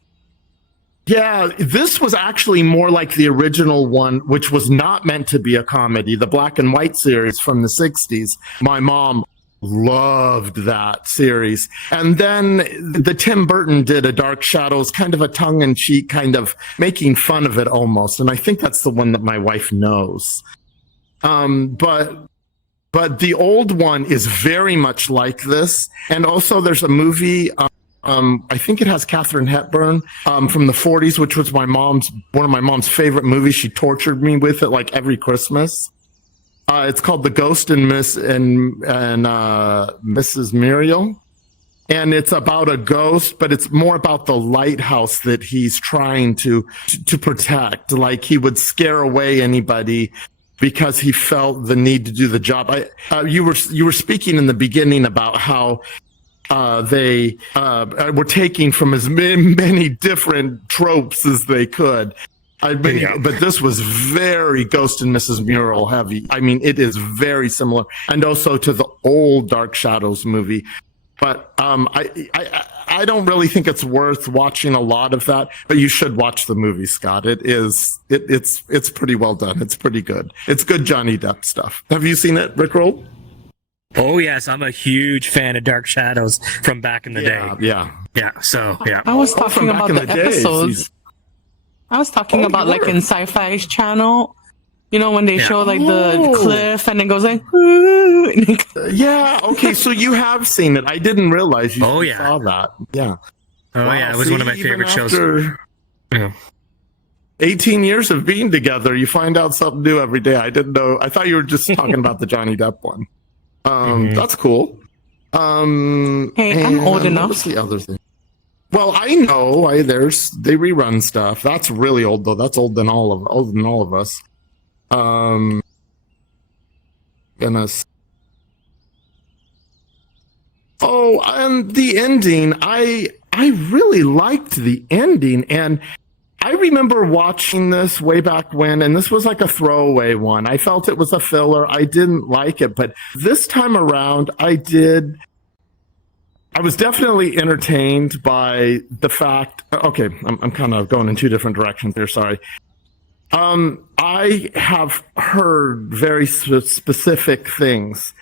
Yeah, this was actually more like the original one, which was not meant to be a comedy, the black and white series from the 60s. My mom loved that series. And then the Tim Burton did a Dark Shadows, kind of a tongue-in-cheek, kind of making fun of it almost. And I think that's the one that my wife knows. But the old one is very much like this. And also there's a movie, I think it has Katharine Hepburn from the 40s, which was one of my mom's favorite movies. She tortured me with it like every Christmas. It's called The Ghost and Mrs. Muriel. And it's about a ghost, but it's more about the lighthouse that he's trying to protect. Like he would scare away anybody because he felt the need to do the job. You were speaking in the beginning about how they were taking from as many different tropes as they could. But this was very Ghost and Mrs. Muriel heavy. I mean, it is very similar, and also to the old Dark Shadows movie. But I don't really think it's worth watching a lot of that. But you should watch the movie, Scott. It's pretty well done. It's pretty good. It's good Johnny Depp stuff. Have you seen it, Rickroll? Oh yes, I'm a huge fan of Dark Shadows from back in the day. Yeah. So yeah. I was talking about the episodes. I was talking about like in Sci-Fi's channel, you know, when they show like the cliff and it goes like, yeah. Okay, so you have seen it. I didn't realize you saw that. Yeah. Oh yeah, it was one of my favorite shows. 18 years of being together, you find out something new every day. I didn't know. I thought you were just talking about the Johnny Depp one. That's cool. Hey, I'm old enough. What's the other thing? Well, I know. They rerun stuff. That's really old though. That's older than all of us. Goodness. Oh, and the ending. I really liked the ending, and I remember watching this way back when, and this was like a throwaway one. I felt it was a filler. I didn't like it, but this time around, I did. I was definitely entertained by the fact. Okay, I'm kind of going in two different directions here. Sorry. I have heard very specific things.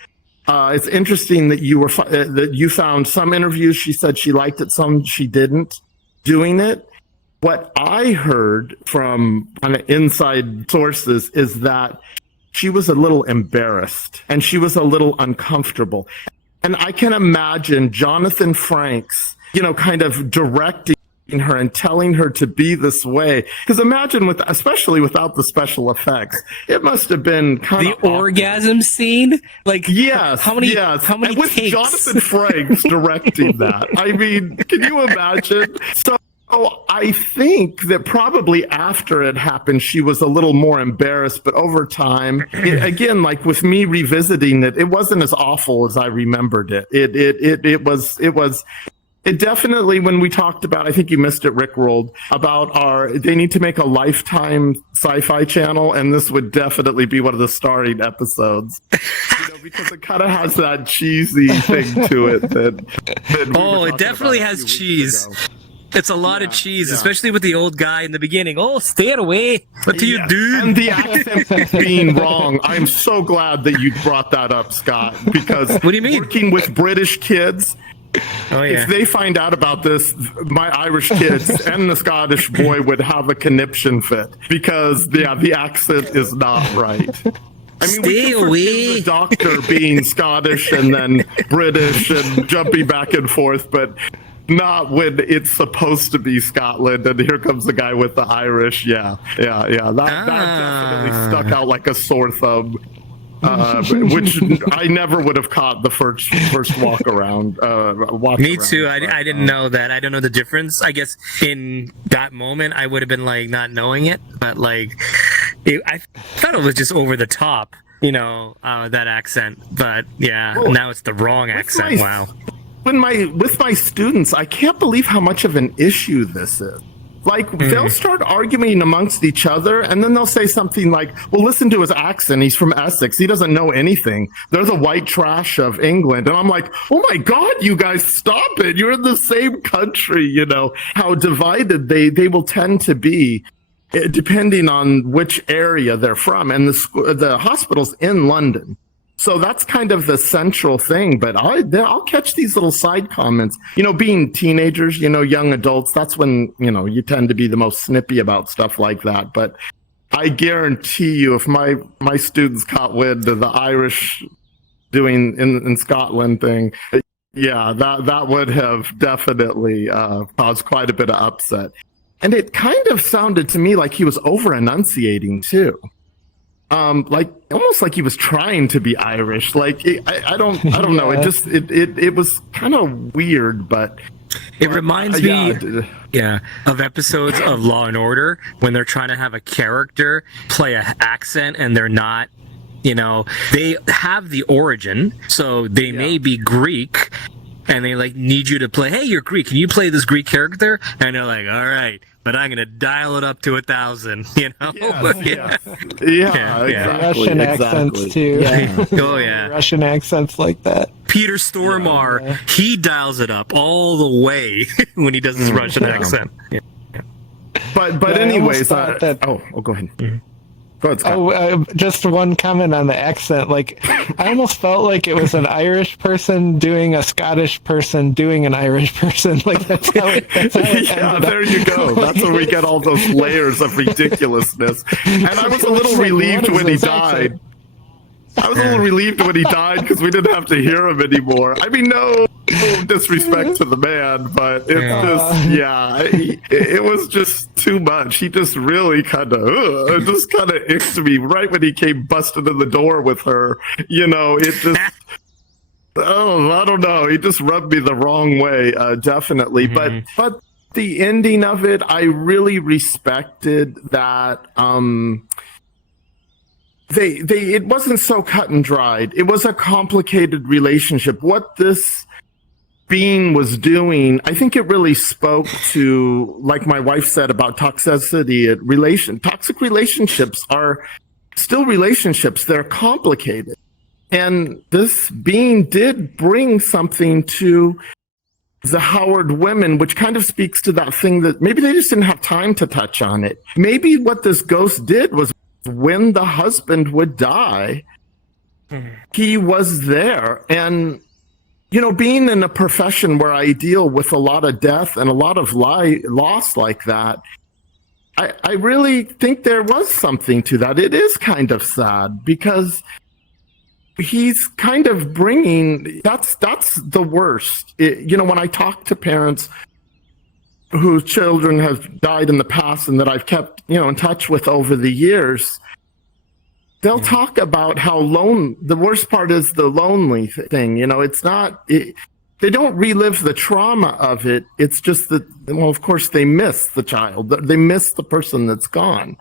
It's interesting that you found some interviews. She said she liked it, some she didn't. Doing it. What I heard from kind of inside sources is that she was a little embarrassed and she was a little uncomfortable. And I can imagine Jonathan Frakes, kind of directing her and telling her to be this way. Because imagine, especially without the special effects, it must have been kind of the orgasm scene. Like, yes, how many and with takes? Jonathan Frakes directing that, I mean, can you imagine? So I think that probably after it happened, she was a little more embarrassed, but over time, again, like with me revisiting it, it wasn't as awful as I remembered it. It definitely, when we talked about, I think you missed it, Rickrolled, about they need to make a Lifetime Sci-Fi channel, and this would definitely be one of the starring episodes. Because it kind of has that cheesy thing to it that it definitely has cheese. It's a lot of cheese, especially with the old guy in the beginning. Oh, stay away. What do you do? And the accent being wrong. I'm so glad that you brought that up, Scott, because what do you mean? Working with British kids, if they find out about this, my Irish kids and the Scottish boy would have a conniption fit because the accent is not right. I mean, we can forgive the doctor being Scottish and then British and jumping back and forth, but not when it's supposed to be Scotland and here comes the guy with the Irish. Yeah. That definitely stuck out like a sore thumb, which I never would have caught the first walk around. Me too. I didn't know that. I don't know the difference. I guess in that moment I would have been like not knowing it, but like I thought it was just over the top, that accent. But yeah, now it's the wrong accent. Wow. With my students, I can't believe how much of an issue this is. Like, they'll start arguing amongst each other, and then they'll say something like, well, listen to his accent. He's from Essex. He doesn't know anything. They're the white trash of England. And I'm like, oh my God, you guys, stop it. You're in the same country, you know, how divided they will tend to be depending on which area they're from. And the hospital's in London. So that's kind of the central thing, but I'll catch these little side comments. You know, being teenagers, you know, young adults, that's when, you know, you tend to be the most snippy about stuff like that. But I guarantee you, if my students caught wind of the Irish doing in Scotland thing, yeah, that would have definitely caused quite a bit of upset. And it kind of sounded to me like he was over enunciating too. Like almost like he was trying to be Irish. Like I don't know. It just it was kind of weird, but it reminds me, of episodes of Law and Order when they're trying to have a character play an accent and they're not. You know, they have the origin, so they may be Greek, and they like need you to play. Hey, you're Greek. Can you play this Greek character? And they're like, all right. But I'm gonna dial it up to 1,000, you know. Exactly, Russian accents too. Yeah. Oh yeah, Russian accents like that. Peter Stormare, he dials it up all the way when he does his Russian accent. Yeah. But anyways, go ahead. Mm-hmm. Go ahead, Scott. Just one comment on the accent. Like, I almost felt like it was an Irish person doing a Scottish person doing an Irish person. Like, that's how it yeah, there you go. That's where we get all those layers of ridiculousness. And I was a little relieved when he died. I was a little relieved when he died because we didn't have to hear him anymore. I mean, no disrespect to the man, but it was just too much. He just really kind of icked me right when he came busting in the door with her. You know, it just, I don't know. He just rubbed me the wrong way, definitely. But the ending of it, I really respected that. It wasn't so cut and dried. It was a complicated relationship. What this being was doing, I think it really spoke to, like my wife said about toxicity. Toxic relationships are still relationships. They're complicated. And this being did bring something to the Howard women, which kind of speaks to that thing that maybe they just didn't have time to touch on it. Maybe what this ghost did was, when the husband would die, he was there. And, you know, being in a profession where I deal with a lot of death and a lot of loss like that, I really think there was something to that. It is kind of sad because he's kind of bringing, that's the worst. You know, when I talk to parents whose children have died in the past and that I've kept, you know, in touch with over the years, they'll talk about how the worst part is the lonely thing. You know, it's not, they don't relive the trauma of it. It's just that, well, of course they miss the child. They miss the person that's gone.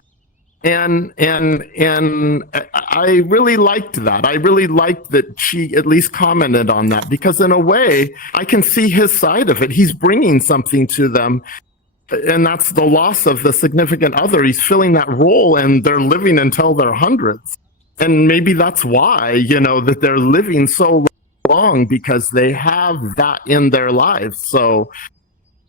And I really liked that. I really liked that she at least commented on that, because in a way I can see his side of it. He's bringing something to them, and that's the loss of the significant other. He's filling that role, and they're living until they're hundreds. And maybe that's why, you know, that they're living so long, because they have that in their lives. So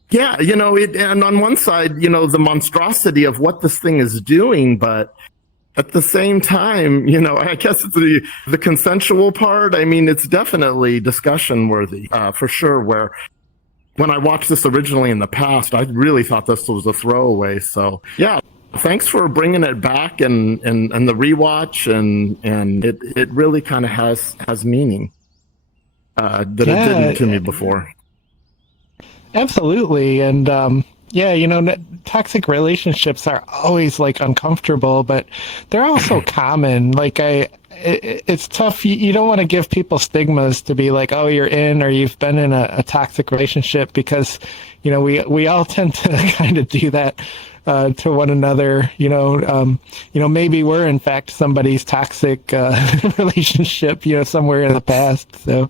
yeah, you know, and on one side, you know, the monstrosity of what this thing is doing, but at the same time, you know, I guess it's the consensual part. I mean, it's definitely discussion worthy, for sure. Where when I watched this originally in the past, I really thought this was a throwaway. So yeah, thanks for bringing it back and the rewatch, and it really kind of has meaning that it didn't to me before. Absolutely. And yeah, you know, toxic relationships are always like uncomfortable, but they're also common. Like it's tough. You don't want to give people stigmas to be like, oh, you're in, or you've been in a toxic relationship, because, you know, we all tend to kind of do that to one another. Maybe we're in fact somebody's toxic relationship, somewhere in the past. So,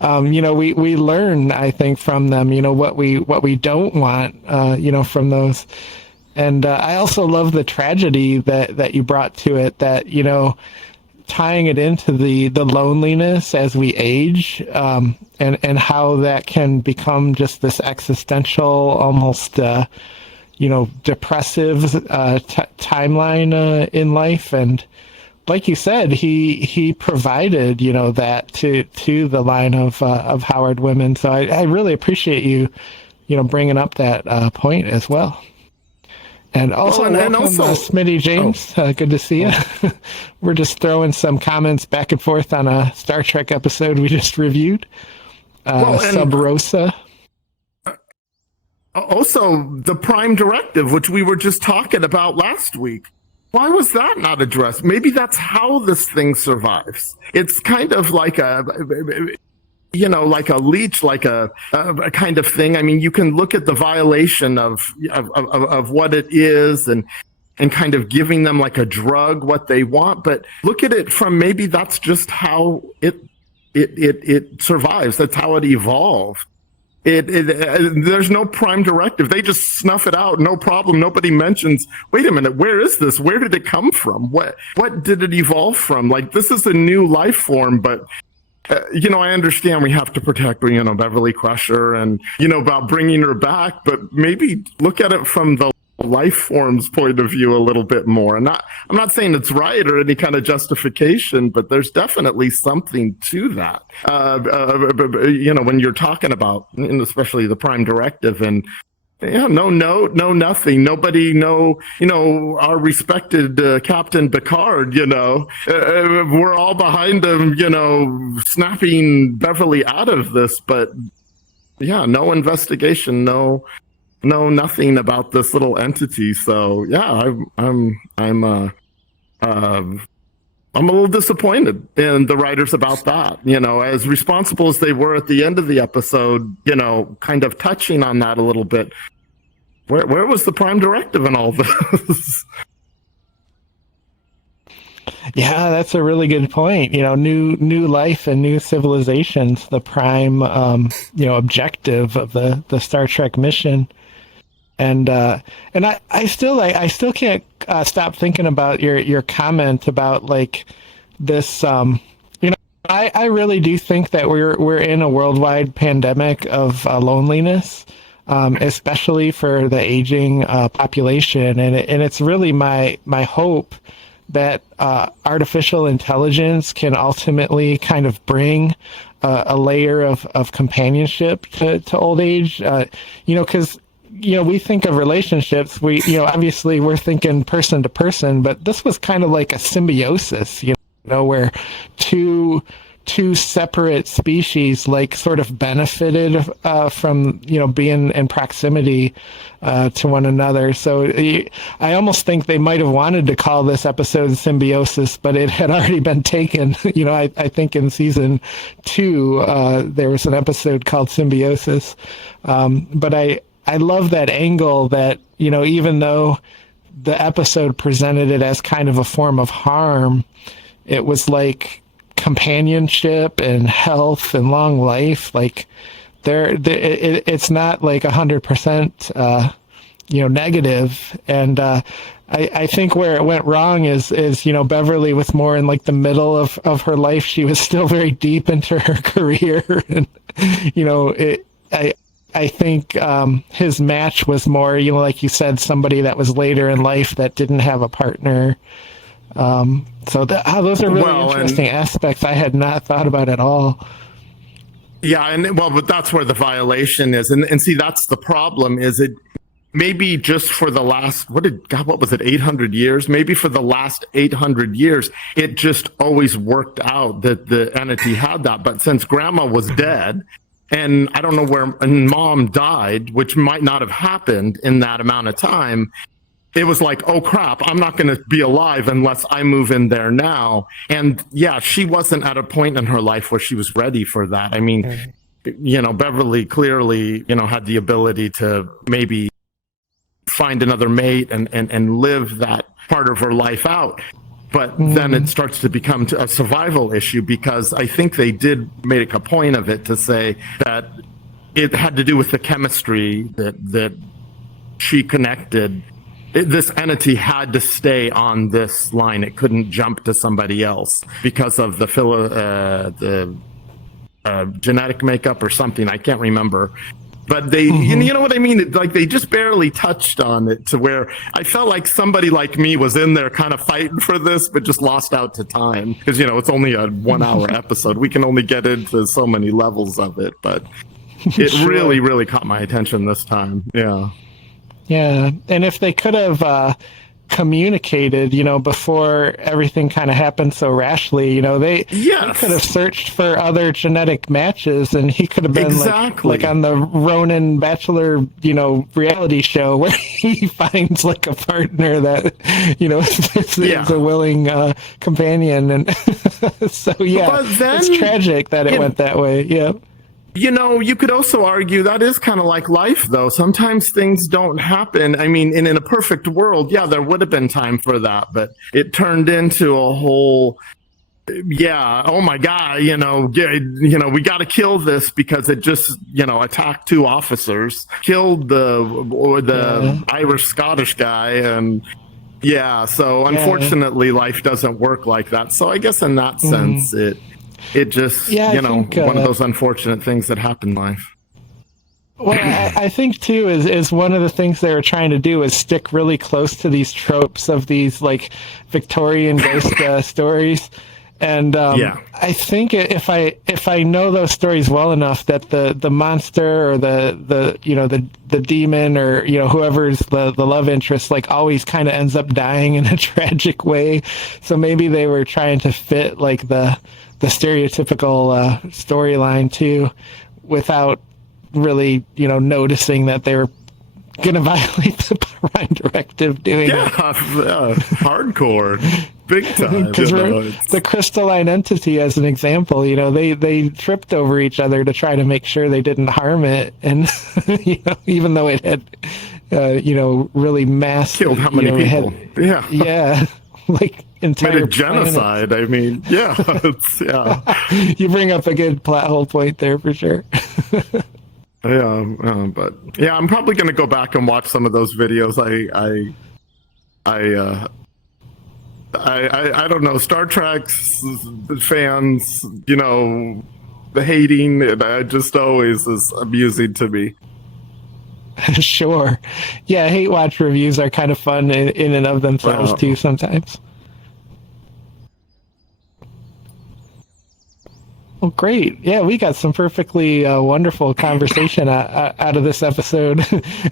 we learn, I think, from them, what we don't want, from those. And I also love the tragedy that you brought to it, that, tying it into the loneliness as we age, and how that can become just this existential, almost, depressive timeline in life. And like you said, he provided, that to the line of Howard women. So I really appreciate you, bringing up that point as well. And also, welcome, Smitty James. Good to see you. We're just throwing some comments back and forth on a Star Trek episode we just reviewed. Sub Rosa. Also, the Prime Directive, which we were just talking about last week. Why was that not addressed? Maybe that's how this thing survives. It's kind of like like a leech, like a kind of thing. I mean, you can look at the violation of what it is, and kind of giving them like a drug what they want, but look at it from maybe that's just how it survives. That's how it evolved. There's no Prime Directive. They just snuff it out, no problem. Nobody mentions, wait a minute, where is this? Where did it come from? What did it evolve from? Like, this is a new life form, but I understand we have to protect, Beverly Crusher and, about bringing her back, but maybe look at it from the life form's point of view a little bit more. And I'm not saying it's right or any kind of justification, but there's definitely something to that. When you're talking about, especially the Prime Directive, and no, nothing. Nobody, our respected Captain Picard, we're all behind him, snapping Beverly out of this, but yeah, no investigation, no, nothing about this little entity. So yeah, I'm a little disappointed in the writers about that, as responsible as they were at the end of the episode, kind of touching on that a little bit. Where was the Prime Directive in all this? Yeah, that's a really good point. New life and new civilizations, the prime, objective of the Star Trek mission. And I still can't stop thinking about your comment about like this. I really do think that we're in a worldwide pandemic of loneliness, especially for the aging population, and it's really my hope that artificial intelligence can ultimately kind of bring a layer of companionship to old age. Because we think of relationships, obviously we're thinking person to person, but this was kind of like a symbiosis, where two separate species like sort of benefited from being in proximity to one another. So I almost think they might have wanted to call this episode Symbiosis, but it had already been taken. I think in season 2 there was an episode called Symbiosis, but I love that angle that even though the episode presented it as kind of a form of harm, it was like companionship and health and long life. Like it's not like 100% negative. And I think where it went wrong is Beverly was more in like the middle of her life. She was still very deep into her career, and I think his match was more, like you said, somebody that was later in life that didn't have a partner. So those are really interesting aspects I had not thought about at all. Yeah, but that's where the violation is, and see, that's the problem. Is it maybe just for the last what was it, 800 years? Maybe for the last 800 years, it just always worked out that the entity had that. But since Grandma was dead, and I don't know where, and Mom died, which might not have happened in that amount of time. It was like, oh crap, I'm not going to be alive unless I move in there now. And yeah, she wasn't at a point in her life where she was ready for that. I mean, Beverly clearly, had the ability to maybe find another mate and live that part of her life out. But then it starts to become a survival issue, because I think they did make a point of it to say that it had to do with the chemistry that she connected. This entity had to stay on this line. It couldn't jump to somebody else because of the genetic makeup or something. I can't remember. But they, you know what I mean? Like, they just barely touched on it, to where I felt like somebody like me was in there kind of fighting for this, but just lost out to time. Because, it's only a 1 hour episode. We can only get into so many levels of it. But it really, really caught my attention this time. Yeah. Yeah. And if they could have communicated, before everything kind of happened so rashly, they could have searched for other genetic matches, and he could have been like on the Ronan Bachelor, reality show, where he finds like a partner that, is a willing companion. And so, it's tragic that it went that way. Yeah. You could also argue that is kind of like life, though. Sometimes things don't happen. I mean, in a perfect world, there would have been time for that, but it turned into a whole, oh my God, we got to kill this because it just, attacked 2 officers, killed the Irish Scottish guy, and so unfortunately, life doesn't work like that. So I guess in that sense, it just, one of those unfortunate things that happen in life. Well, I think, too, is one of the things they were trying to do is stick really close to these tropes of these, like, Victorian ghost stories. And I think if I know those stories well enough, that the monster or the demon or whoever's the love interest, like, always kind of ends up dying in a tragic way. So maybe they were trying to fit like the stereotypical storyline too, without really noticing that they were going to violate the Prime Directive doing it. Hardcore, big time. Because the crystalline entity, as an example, they tripped over each other to try to make sure they didn't harm it, and even though it had really mass killed how many people? Like entire made a genocide. Planets. I mean, You bring up a good plot hole point there for sure. But I'm probably going to go back and watch some of those videos. I don't know, Star Trek fans, the hating, it just always is amusing to me. Sure. Yeah, hate watch reviews are kind of fun in and of themselves too sometimes. Well, great. Yeah, we got some perfectly wonderful conversation out of this episode,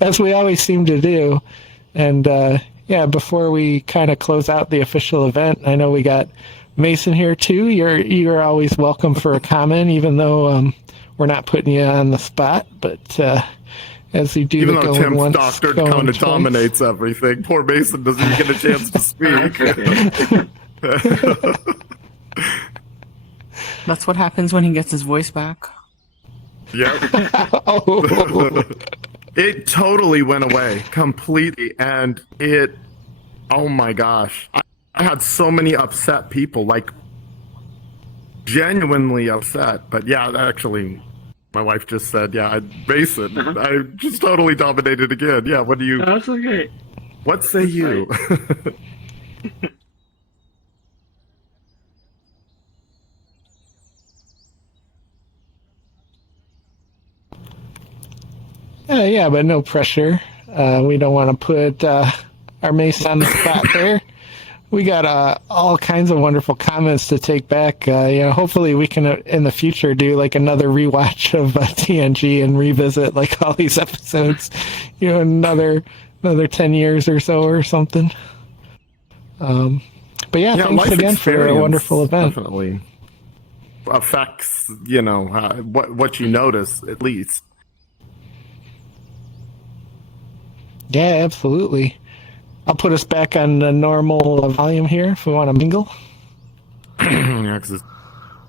as we always seem to do. And before we kind of close out the official event, I know we got Mason here too. You're always welcome for a comment, even though we're not putting you on the spot. But as you do, even the though going Tim's once, doctor going kind of twice. Dominates everything, poor Mason doesn't even get a chance to speak. That's what happens when he gets his voice back. Yep. It totally went away completely, and oh my gosh, I had so many upset people, like genuinely upset. But actually, my wife just said, Mason, I just totally dominated again. Yeah, what do you? That's okay. What say you? But no pressure. We don't want to put our Mace on the spot there. We got all kinds of wonderful comments to take back. Hopefully we can in the future do like another rewatch of TNG and revisit like all these episodes, another 10 years or so or something. But thanks again for a wonderful event. Definitely affects, what you notice at least. Yeah, absolutely. I'll put us back on the normal volume here if we want to mingle. Yeah, 'cause